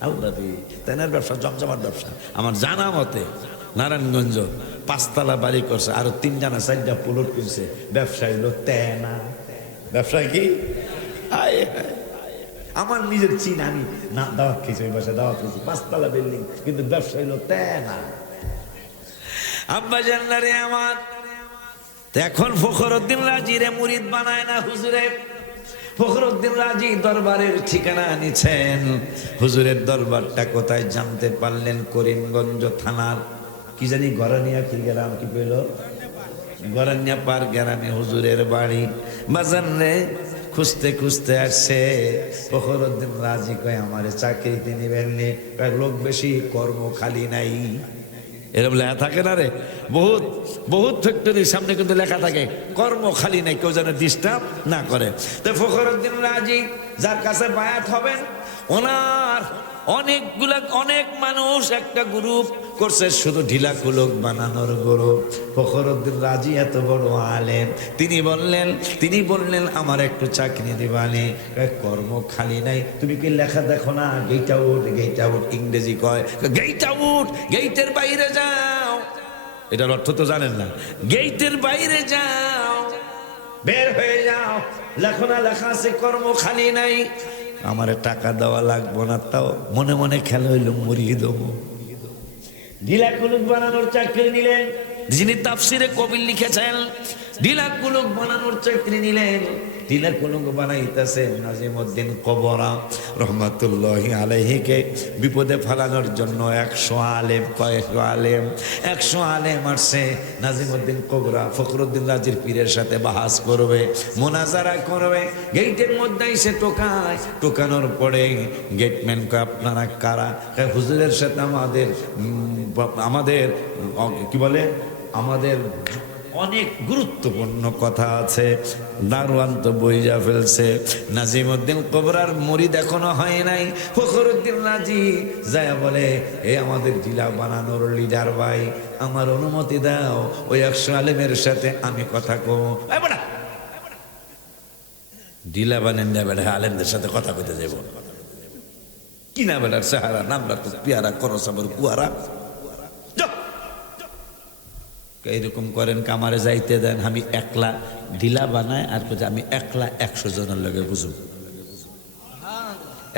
আল্লাহ রে, তেনার ব্যবসা জমজমার ব্যবসা। আমার জানা মতে নারায়ণগঞ্জ 5 তলা বাড়ি করছে, আরো 3 জানা 4টা প্লট কিনছে, ব্যবসা হইলো তেনা। ব্যবসা কি? আয় হায়। আমার নিজের চিন, আমি না দাওয়াত খেয়েছি, ওই বাসায় দাওয়াত খেয়েছি, 5 তলা বিল্ডিং, কিন্তু ব্যবসা হইলো তেনা। আব্বা জান্নারে আমার, এখন ফখরুদ্দিন রাজিরে মুরিদ বানায় না হুজুরে। ফখরুদ্দিন রাজি দরবারের ঠিকানা নিছেন। হুজুরের দরবারটা কোথায় জানতে পারলেন? করিমগঞ্জ থানার কি জানি গরানিয়া কি গ্রাম, কি পেল গরানিয়া পার গ্রামে হুজুরের বাড়ি। বাজান রে, খুঁজতে খুঁজতে আসছে। ফখরুদ্দিন রাজি কয় আমারে চাকরিতে নিবেন নি? কয় লোক বেশি, কর্ম খালি নাই। এরকম লেখা থাকে না রে, বহুত বহুত ফ্যাক্টরির সামনে কিন্তু লেখা থাকে কর্ম খালি নাই, কেউ যেন ডিস্টার্ব না করে। তো ফখরুদ্দিন রাজি যার কাছে বায়াত হবেন, ওনার অনেক মানুষ একটা গ্রুপ করছে শুধু ঢিলা কুলক বানানোর গ্রুপ। ফখরুদ্দিন রাজি এত বড় আলেম, তিনি বললেন আমার একটু চাকরি দিবানি। কর্ম খালি নাই, তুমি কি লেখা দেখো না? গেট আউট, ইংরেজি কয় গেট আউট, গেটের বাইরে যাও। এটার অর্থ তো জানেন না, গেটের বাইরে যাও, বের হয়ে যাও। লেখো না, লেখা আছে কর্ম খালি নাই। আমারে টাকা দেওয়া লাগবো না, তাও মনে মনে খেলা হইলো মরিয়ে দেবো। ঢিলা কুলুক বানানোর চাকরি নিলেন। যিনি তাফসিরে কবির লিখেছেন, ঢিলা কুলুক বানানোর চাকরি নিলেন। ঢিলা কুলুক বানাইতেছেন নাজিমউদ্দিন কবরা রহমাতুল্লাহি আলাইহিকে বিপদে ফেলানোর জন্য 100 আলেম, কয়েকশো আলেম, 100 আলেম আসছে। নাজিমউদ্দিন কবরা ফখরুদ্দিন রাজির পীরের সাথে বাহাস করবে, মোনাজারা করবে। গেটের মধ্যে এসে টোকানোর পরে গেটম্যান কয় আপনারা কারা? হুজুরের সাথে আমাদের কি বলে, আমাদের অনেক গুরুত্বপূর্ণ কথা আছে। দারোয়ান তো বইয়া ফেলছে। নাজিমউদ্দিন কবরার মুরিদ এখনো হয় নাই। ফখরুদ্দিন রাজি যায় বলে, এ আমাদের ঢিলা বানানোর লিডার ভাই, আমার অনুমতি দাও, ওই 100 আলেমের সাথে আমি কথা কব। ঢিলা বানেন না বেড়া, আলেমদের সাথে কথা কইতে যাব কি না বেড়ার চেহারা, নামটা তো পিয়ারা, করো সাবর কুয়ারা। এইরকম করেন, কামারে যাইতে দেন, আমি একলা ঢিলা বানায় আর আমি একলা 100 জনের লগে বুঝুন।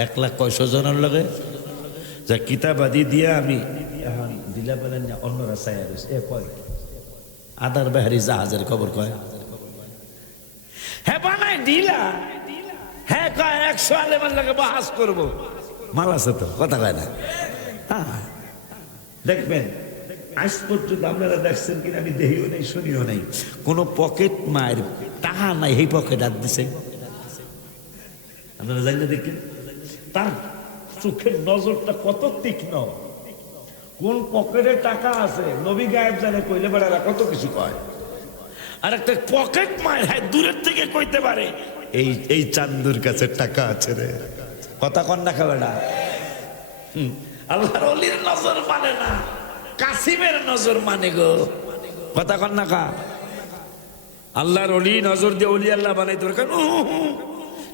একলা 100 জনের লগে যা কিতাবাদি দিয়ে আমি ঢিলা বানান না, অন্যরা চাইয়া রয়েছে। এ কয় আদার বাহারি জাহাজের খবর কয়, হ্যাঁ বানায় ঢিলা, হ্যাঁ কয় 100 আলেমের লগে বাহাস করবো। মাল আছে তো, কথা কয় না। হ্যাঁ দেখবেন, আজ পর্যন্ত আপনারা দেখছেন কিনা আমি দেখিও নাই, শুনিও নাই, কোন পকেট মায়ের টাকা নাই এই পকেট হাত দিছে। আপনারা জানেন, দেখেন তার চোখের নজরটা কত তীক্ষ্ণ, কোন পকেটে টাকা আছে নবী গায়েব জানে, কইলে বেড়ারা কত কিছু কয়। আর একটা পকেট মায়ের হ্যাঁ দূরের থেকে কইতে পারে এই চান্দুর কাছে টাকা আছে রে, কথা কন না খাবেটা। আল্লাহর ওলির নজর মানে না, কাসিমের নজর মানে গো, কথা কন না কা। আল্লাহর ওলি নজর দিয়ে ওলি আল্লাহ বানাই দরকার,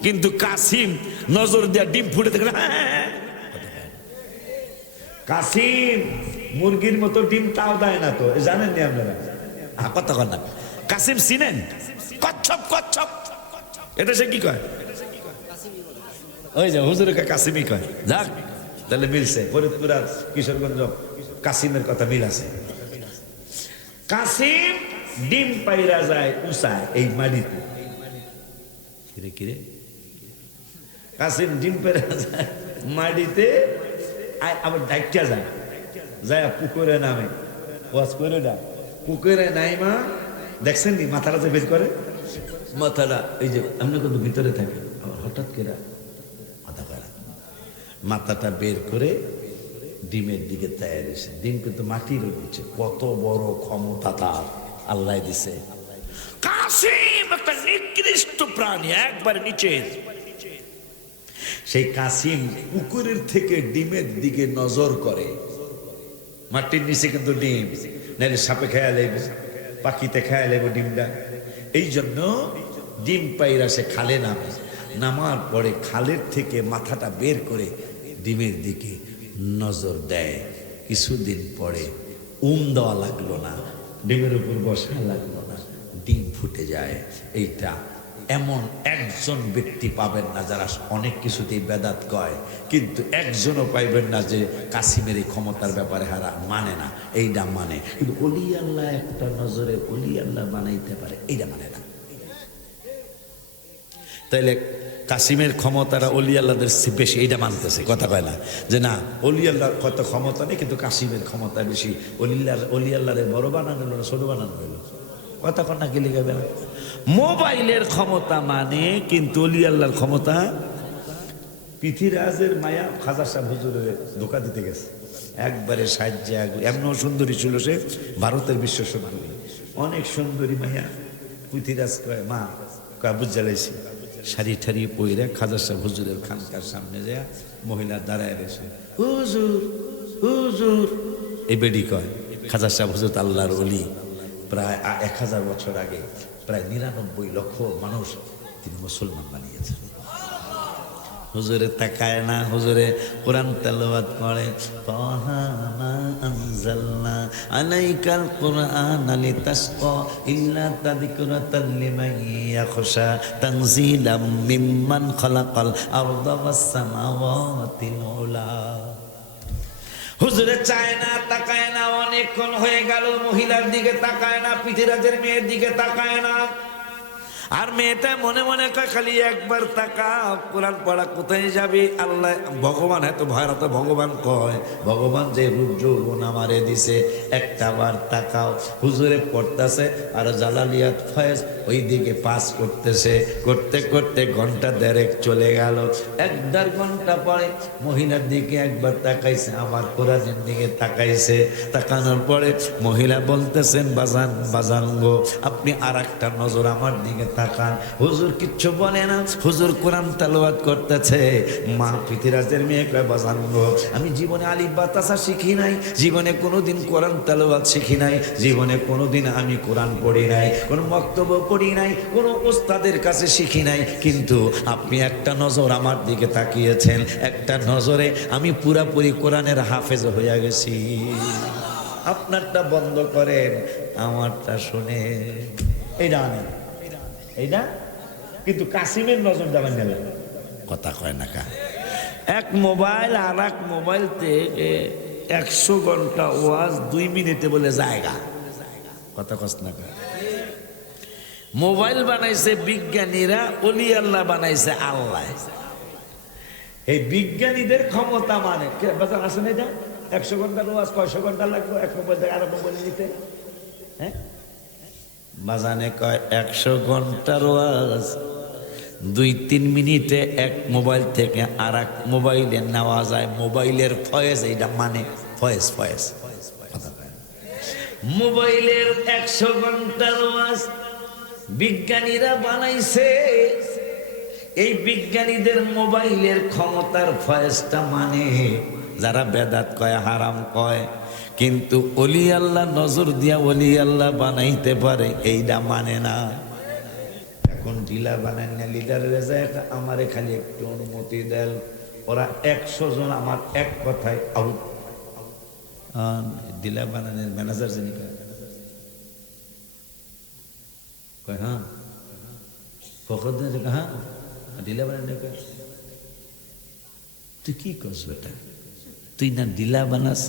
কিন্তু কাসিম নজর দিয়ে ডিম ফুটে দেখে। কাসিম মুরগির মতো ডিম তাও দেয় না তো, জানেন নি আপনারা? কথা কন না। কাসিম চিনেন? কচ্ছপ, কচ্ছপ এটা সে কি কয়? ওই যে হুজুরে কাসিমই কয়। যাক, তাহলে মিলছে, ফরিদপুর আর কিশোরগঞ্জ কাসিমের কথা মিল আছে। কাসিম ডিম পাইরা যায় উঁচায় এই মাটিতে। কিরে কিরে, কাসিম ডিম পাইরা যায় মাটিতে, আবার ডাইকা যায় পুকুরে নামে, ওয়াজ করে না, পুকুরে নাইমা দেখছেন নি মাথাটা যে বের করে, মাথাটা এই যে আমরা কিন্তু ভিতরে থাকি, আবার হঠাৎ করে মাথাটা বের করে ডিমের দিকে তৈরি হয়েছে। ডিম কিন্তু মাটির নিচে, কত বড় ক্ষমতা তার আল্লাহ দিছে। কাসিম একটা নিকৃষ্ট প্রাণী, একবারে নিচে। সেই কাসিম পুকুরের থেকে ডিমের দিকে নজর করে, মাটির নিচে কিন্তু ডিম, নাহলে সাপে খেয়াল পাখিতে খায় লেবো ডিমটা। এই জন্য ডিম পাইরা সে খালে নামে, নামার পরে খালের থেকে মাথাটা বের করে ডিমের দিকে নজর দেয়। কিছুদিন পরে দেওয়া লাগলো না, ডিমের উপর বসা লাগলো না, ডিম ফুটে যায়। এইটা এমন একজন ব্যক্তি পাবেন না যারা অনেক কিছুতেই বেদাত কয়, কিন্তু একজনও পাইবেন না যে কাসিমের এই ক্ষমতার ব্যাপারে হারা মানে না। এইটা মানে, কিন্তু অলি আল্লাহ একটা নজরে অলি আল্লাহ বানাইতে পারে, এইটা মানে না। তাইলে কাসিমের ক্ষমতাটা অলি আল্লাহদের বেশি, এইটা মানতেছে, কথা কয় না যে না অলি আল্লাহর কত ক্ষমতা নেই, কিন্তু কাসিমের ক্ষমতা বেশি। অলি আল্লাহরে বড় বানানো হলো না ছোট বানানো হলো, কথা কন না কি লিখাবে না। মোবাইলের ক্ষমতা মানে, কিন্তু অলি আল্লাহর ক্ষমতা। পৃথিরাজের মায়া খাজা সাহেব হুজুরের ধোকা দিতে গেছে, একবারে সাহায্যে এমনও সুন্দরী ছিল সে, ভারতের বিশ্ব সুন্দরী, অনেক সুন্দরী মায়া। পৃথিরাজ কয় মা কাবুজ জ্বালাইছি, শাড়ি ঠাড়ি পইরা খাজা সাহেব হুজুরের খানকার সামনে যায়, মহিলা দাঁড়ায় রয়েছে, হুজুর হুজুর। এই বেডি কয় খাজা সাহেব হুজুর আল্লাহর ওলি, প্রায় 1000 বছর আগে প্রায় 99 লক্ষ মানুষ তিনি মুসলমান বানিয়েছেন। হুজুরে তাকায় না, হুজুরে কোরআন তেলাওয়াত করে, তাহা মা আনজালনা আলাইকাল কুরআনা লিতাশকা ইল্লা তাযকিরাতাল লিমান ইয়াখশা তানজিলাম মিম্মান খালাকাল আরদা ওয়াস সামাওয়াতিল উলা। হুজুরে চায় না, তাকায় না, অনেকক্ষণ হয়ে গেল মহিলার দিকে তাকায় না, পৃথিরাজের মেয়ের দিকে তাকায় না। আর মেয়েটা মনে মনে কয় খালি একবার তাকাও, কোরআন পড়া কোথায় যাবে আল্লাহ ভগবান, এত ভয়ানত ভগবান কয়, ভগবান যে রূপ যৌবন আমারে দিছে, একটা বার তাকাও। হুজুরে পড়তেছে আর জালালিয়াত ফয়েজ ওই দিকে পাস করতেছে, করতে করতে ঘন্টা 1.5 চলে গেল। 1.5 ঘন্টা পরে মহিলার দিকে একবার তাকাইছে, আবার কোরআনের দিকে তাকাইছে। তাকানোর পরে মহিলা বলতেছেন, বাজান বাজান গো, আপনি আর একটা নজর আমার দিকে তাকান। হুজুর কিচ্ছু বলে না, হুজুর কোরআন তেলাওয়াত করতেছে। মা পৃথিরাজের মেয়ে কয়, বাজান গো, আমি জীবনে আলিফ বা তাসা শিখি নাই, জীবনে কোনোদিন কোরআন তেলাওয়াত শিখি নাই, জীবনে কোনোদিন আমি কোরআন পড়ি নাই, কোনো বক্তব্য পড়ি নাই, কোনো ওস্তাদের কাছে শিখি নাই, কিন্তু আপনি একটা নজর আমার দিকে তাকিয়েছেন, একটা নজরে আমি পুরাপুরি কোরআনের হাফেজ হয়ে গেছি। আপনারটা বন্ধ করেন, আমারটা শুনে। এইটা আনেন, এইটা কিন্তু কাসিমের নজর যাবেন না, কথা কয় না কা। এক মোবাইল আর এক মোবাইল থেকে 100 ঘন্টা ওয়াজ 2 মিনিটে বলে জায়গা, কথা কস না কা। মোবাইল বানাইছে বিজ্ঞানীরা, অলি আল্লাহ বানাইছে আল্লাহ। এই বিজ্ঞানীদের ক্ষমতা মানে বাজার আছে না, এটা 100 ঘন্টার ওয়াজ 100 ঘন্টা লাগবে এক মোবাইল থেকে আরো মোবাইল নিতে। হ্যাঁ বাজানে কয় 100 ঘন্টার ওয়াজ 2-3 মিনিটে এক মোবাইল থেকে আর এক মোবাইলে নেওয়া যায়। মোবাইলের ফয়েজ, এইটা মানে ফয়েজ ফয়েজ, মোবাইলের 100 ঘন্টার ওয়াজ বিজ্ঞানীরা বানাইছে। এই বিজ্ঞানীদের মোবাইলের ক্ষমতার ফয়েজটা মানে, যারা বেদাত কয়, হারাম কয়, কিন্তু অলি আল্লাহ নজর দিয়া অলি আল্লাহ বানাইতে পারে, এইটা মানে না। এখন ঢিলা বানায় না, লিডারের জায়গা আমারে খালি একটু অনুমতি দেন, ওরা 100 জন আমার এক কথায় আউট। ঢিলা বানানোর ম্যানেজার যিনি কয়, হ্যাঁ ফখরুদ্দিন, হ্যাঁ ঢিলা বানানো, তুই কি করছ বেটা, তুই না ঢিলা বানাস?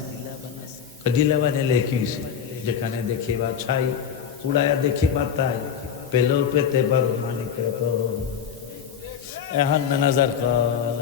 ঢিলা বানালে কি হয়েছে, যেখানে দেখে বা ছাই, উড়াইয়া দেখে বা তাই, পেলেও পেতে পারো মানিক এখন ম্যানেজার কর।